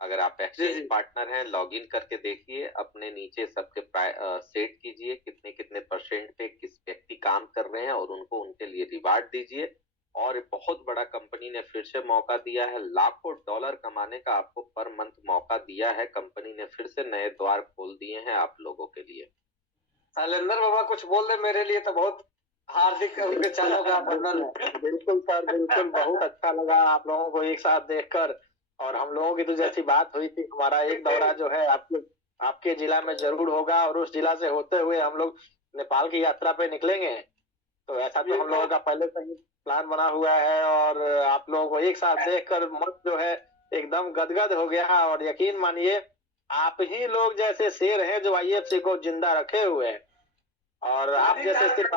अगर आप एक्सचेंज पार्टनर हैं, लॉगिन करके देखिए, अपने नीचे सबके सेट कीजिए कितने कितने % पे किस व्यक्ति काम कर रहे हैं, और उनको उनके लिए रिवार्ड दीजिए। और बहुत बड़ा कंपनी ने फिर से मौका दिया है, लाखों डॉलर कमाने का आपको पर मंथ मौका दिया है। कंपनी ने फिर से नए द्वार खोल दिए हैं आप लोगों के लिए। शैलेंद्र बाबा कुछ बोल दे मेरे लिए तो बहुत हार्दिक उनके चरणों का अभिनंदन है। बिल्कुल सर, बिल्कुल, बहुत अच्छा लगा आप लोगों को एक साथ देखकर। और हम लोगों की तो जैसी बात हुई थी, हमारा एक दौरा जो है आपके जिला में जरूर होगा, और उस जिला से होते हुए हम लोग नेपाल की यात्रा पे निकलेंगे। तो ऐसा तो हम लोगों का पहले से ही प्लान बना हुआ है, और आप लोगों को एक साथ देखकर मन जो है एकदम गदगद हो गया। और यकीन मानिए, आप ही लोग जैसे शेर हैं जो IFC को जिंदा रखे हुए हैं, और आप जैसे सिर्फ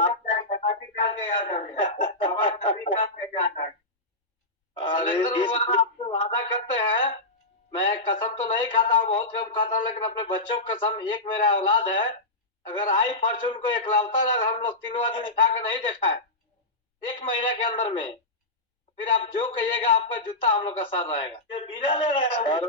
शैलेंद्र भगवान आपसे वादा करते हैं, मैं कसम तो नहीं खाता हूँ, बहुत कम खाता हूँ, लेकिन अपने बच्चों की कसम, एक मेरा औलाद है, अगर आई फॉर्चून को इकलौता अगर हम लोग तीनों आदमी उठा के नहीं देखा है 1 महीने के अंदर में, फिर आप जो कहिएगा आपका जूता हम लोग का सर रहेगा। ये बीड़ा ले रहे हैं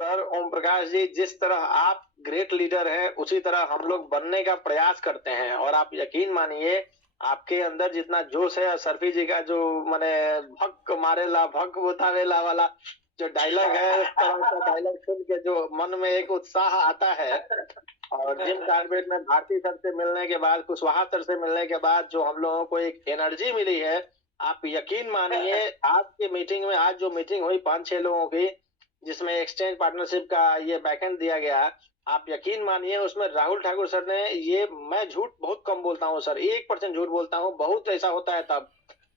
सर ओम प्रकाश जी, जिस तरह आप ग्रेट लीडर हैं उसी तरह हम लोग बनने का प्रयास करते हैं, और आप यकीन मानिए आपके अंदर जितना जोश है, सरफी जी का जो माने भक मारेला भक बतावेला वाला जो डायलॉग है, उस तरह का डायलॉग सुन के जो मन में एक उत्साह आता है, और जिम कार्बेट में भारती सर से मिलने के बाद, कुशवाहा सर से मिलने के बाद जो हम लोगों को एक एनर्जी मिली है, आप यकीन मानिए आज की मीटिंग में, आज जो मीटिंग हुई 5-6 लोगों की, जिसमें एक्सचेंज पार्टनरशिप का ये बैकएंड दिया गया, आप यकीन मानिए उसमें राहुल ठाकुर सर ने, ये मैं झूठ बहुत कम बोलता हूँ सर, 1% झूठ बोलता हूँ, बहुत ऐसा होता है तब,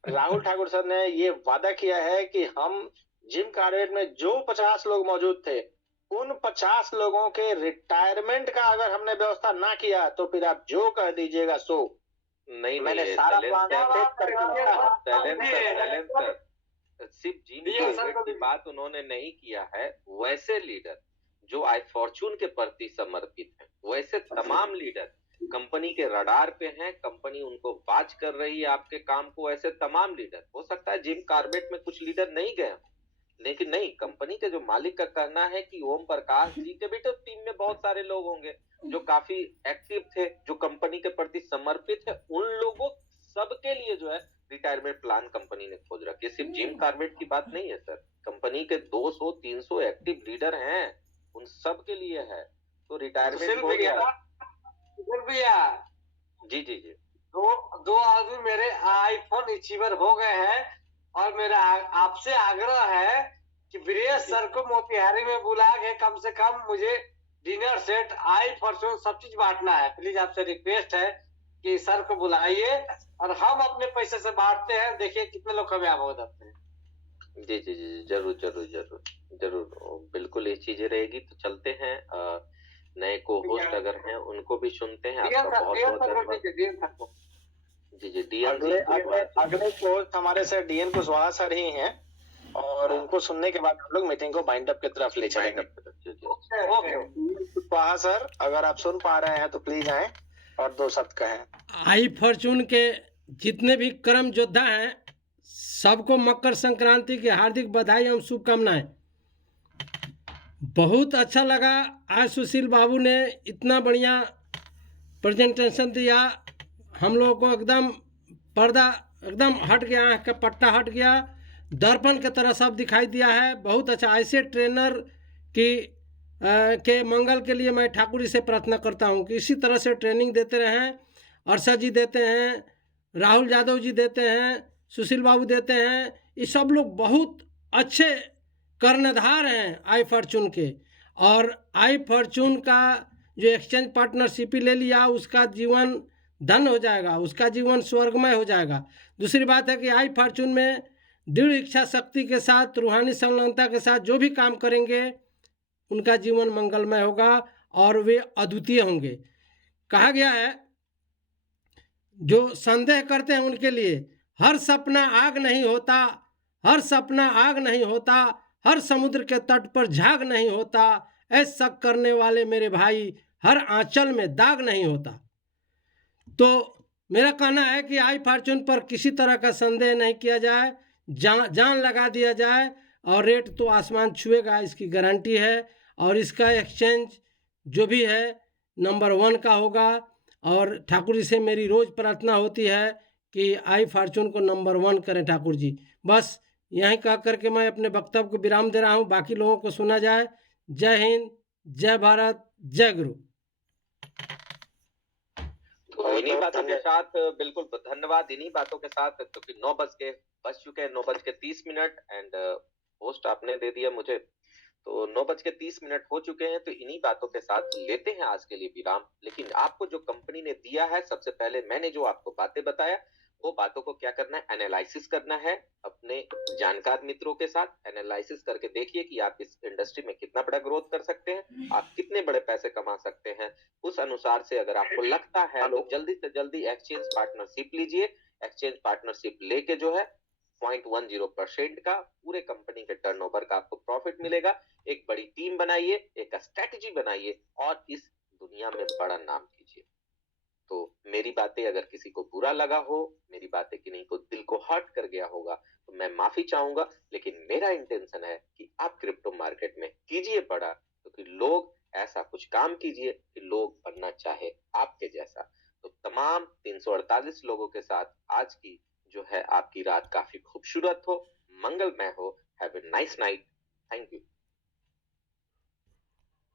राहुल ठाकुर सर ने ये वादा किया है कि हम जिम कार्बेट में जो 50 लोग मौजूद थे, उन 50 लोगों के रिटायरमेंट का अगर हमने व्यवस्था ना किया तो फिर आप जो कह दीजिएगा सो। नहीं, मैंने सारा प्लान सिर्फ जिम कार्बेट की बात उन्होंने नहीं किया है, वैसे लीडर जो आज फॉर्चून के प्रति समर्पित हैं, वैसे तमाम लीडर कंपनी के रडार पे हैं, कंपनी उनको वाच कर रही है आपके काम को, ऐसे तमाम लीडर, हो सकता है जिम कार्बेट में कुछ लीडर नहीं गए, लेकिन नहीं, कंपनी के जो मालिक का कहना है कि ओम प्रकाश जी के भी तो टीम में बहुत सारे लोग होंगे जो काफी एक्टिव थे, जो कंपनी के प्रति समर्पित है, उन लोगों सबके लिए जो है रिटायरमेंट प्लान कंपनी ने खोज रखी है। सिर्फ जिम कार्बेट की बात नहीं है सर, कंपनी के 200-300 एक्टिव लीडर हैं, उन सब के लिए है, तो रिटायरमेंट हो गया। जी जी जी, दो आदमी मेरे आईफोन अचीवर हो गए हैं, और मेरा आपसे आग्रह है कि ब्रिजेश सर को मोतिहारी में बुला के कम से कम मुझे डिनर सेट, आई फॉर्चून सब चीज बांटना है। प्लीज आपसे रिक्वेस्ट है कि सर को बुलाइए और हम अपने पैसे से बांटते हैं, देखिए कितने लोग कामयाब हो जाते हैं। जी जी जी, जरूर जरूर जरूर जरूर, बिल्कुल ये चीजें रहेगी। तो चलते हैं, नए को होस्ट अगर हैं उनको भी सुनते हैं। आपका बहुत बहुत धन्यवाद। जी जी, डीएन अगले पोस्ट हमारे सर डीएन कुशवाहा सर ही हैं, और उनको सुनने के बाद हम लोग मीटिंग को बाइंड अप की तरफ ले चलेंगे। कुशवाहा सर, अगर आप सुन पा रहे हैं तो प्लीज आए और 2 शब्द कहें। आई फॉर्चून के जितने भी कर्म योद्धा हैं, सबको मकर संक्रांति की हार्दिक बधाई एवं शुभकामनाएं। बहुत अच्छा लगा आज सुशील बाबू ने इतना बढ़िया प्रेजेंटेशन दिया, हम लोगों को एकदम पर्दा एकदम हट गया, आँख का पट्टा हट गया, दर्पण की तरह सब दिखाई दिया है। बहुत अच्छा, ऐसे ट्रेनर के मंगल के लिए मैं ठाकुर जी से प्रार्थना करता हूँ कि इसी तरह से ट्रेनिंग देते रहें। अरशद जी देते हैं, राहुल यादव जी देते हैं, सुशील बाबू देते हैं, ये सब लोग बहुत अच्छे कर्णधार हैं आई फॉर्चून के। और आई फॉर्चून का जो एक्सचेंज पार्टनरशिप ले लिया, उसका जीवन धन हो जाएगा, उसका जीवन स्वर्गमय हो जाएगा। दूसरी बात है कि आई फॉर्चून में दृढ़ इच्छा शक्ति के साथ, रूहानी संलग्नता के साथ जो भी काम करेंगे उनका जीवन मंगलमय होगा और वे अद्वितीय होंगे। कहा गया है जो संदेह करते हैं उनके लिए हर सपना आग नहीं होता, हर सपना आग नहीं होता, हर समुद्र के तट पर झाग नहीं होता, ऐसा करने वाले मेरे भाई हर आंचल में दाग नहीं होता। तो मेरा कहना है कि आई फॉर्चून पर किसी तरह का संदेह नहीं किया जाए, जान लगा दिया जाए, और रेट तो आसमान छुएगा, इसकी गारंटी है। और इसका एक्सचेंज जो भी है नंबर 1 का होगा। और ठाकुर जी से मेरी रोज़ प्रार्थना होती है कि आई फॉर्चून को नंबर 1 करें ठाकुर जी। बस यहीं कह करके मैं अपने वक्तव्य को विराम दे रहा हूँ, बाकी लोगों को सुना जाए। जय हिंद, जय भारत, जय गुरु। तो इन्हीं बातों के साथ, बिल्कुल धन्यवाद, इन्हीं बातों के साथ, क्योंकि 9 बज चुके हैं, 9:30 एंड होस्ट आपने दे दिया मुझे, तो 9:30 हो चुके हैं। तो इन्हीं बातों के साथ लेते हैं आज के लिए विराम। लेकिन आपको जो कंपनी ने दिया है, सबसे पहले मैंने जो आपको बातें बताया, वो बातों को क्या करना है, एनालिसिस करना है अपने जानकार मित्रों के साथ। एनालिसिस करके देखिए कि आप इस इंडस्ट्री में कितना बड़ा ग्रोथ कर सकते हैं, आप कितने बड़े पैसे कमा सकते हैं। उस अनुसार से अगर आपको लगता है तो जल्दी से जल्दी एक्सचेंज पार्टनरशिप लीजिए। एक्सचेंज पार्टनरशिप लेके जो है 0.10% का पूरे कंपनी के टर्नओवर का आपको प्रॉफिट मिलेगा। एक बड़ी टीम बनाइए, एक स्ट्रेटजी बनाइए और इस दुनिया में बड़ा नाम कीजिए। तो मेरी बातें अगर किसी को बुरा लगा हो, मेरी बातें किन्हीं को दिल को हर्ट कर गया होगा, तो मैं माफी चाहूंगा, लेकिन मेरा इंटेंशन है कि आप क्रिप्टो मार्केट में कीजिए बड़ा, क्योंकि लोग ऐसा कुछ काम कीजिए कि लोग बनना चाहे आपके जैसा। तो तमाम 348 लोगों के साथ आज की जो है आपकी रात काफी खूबसूरत हो, मंगलमय हो। Have a nice night.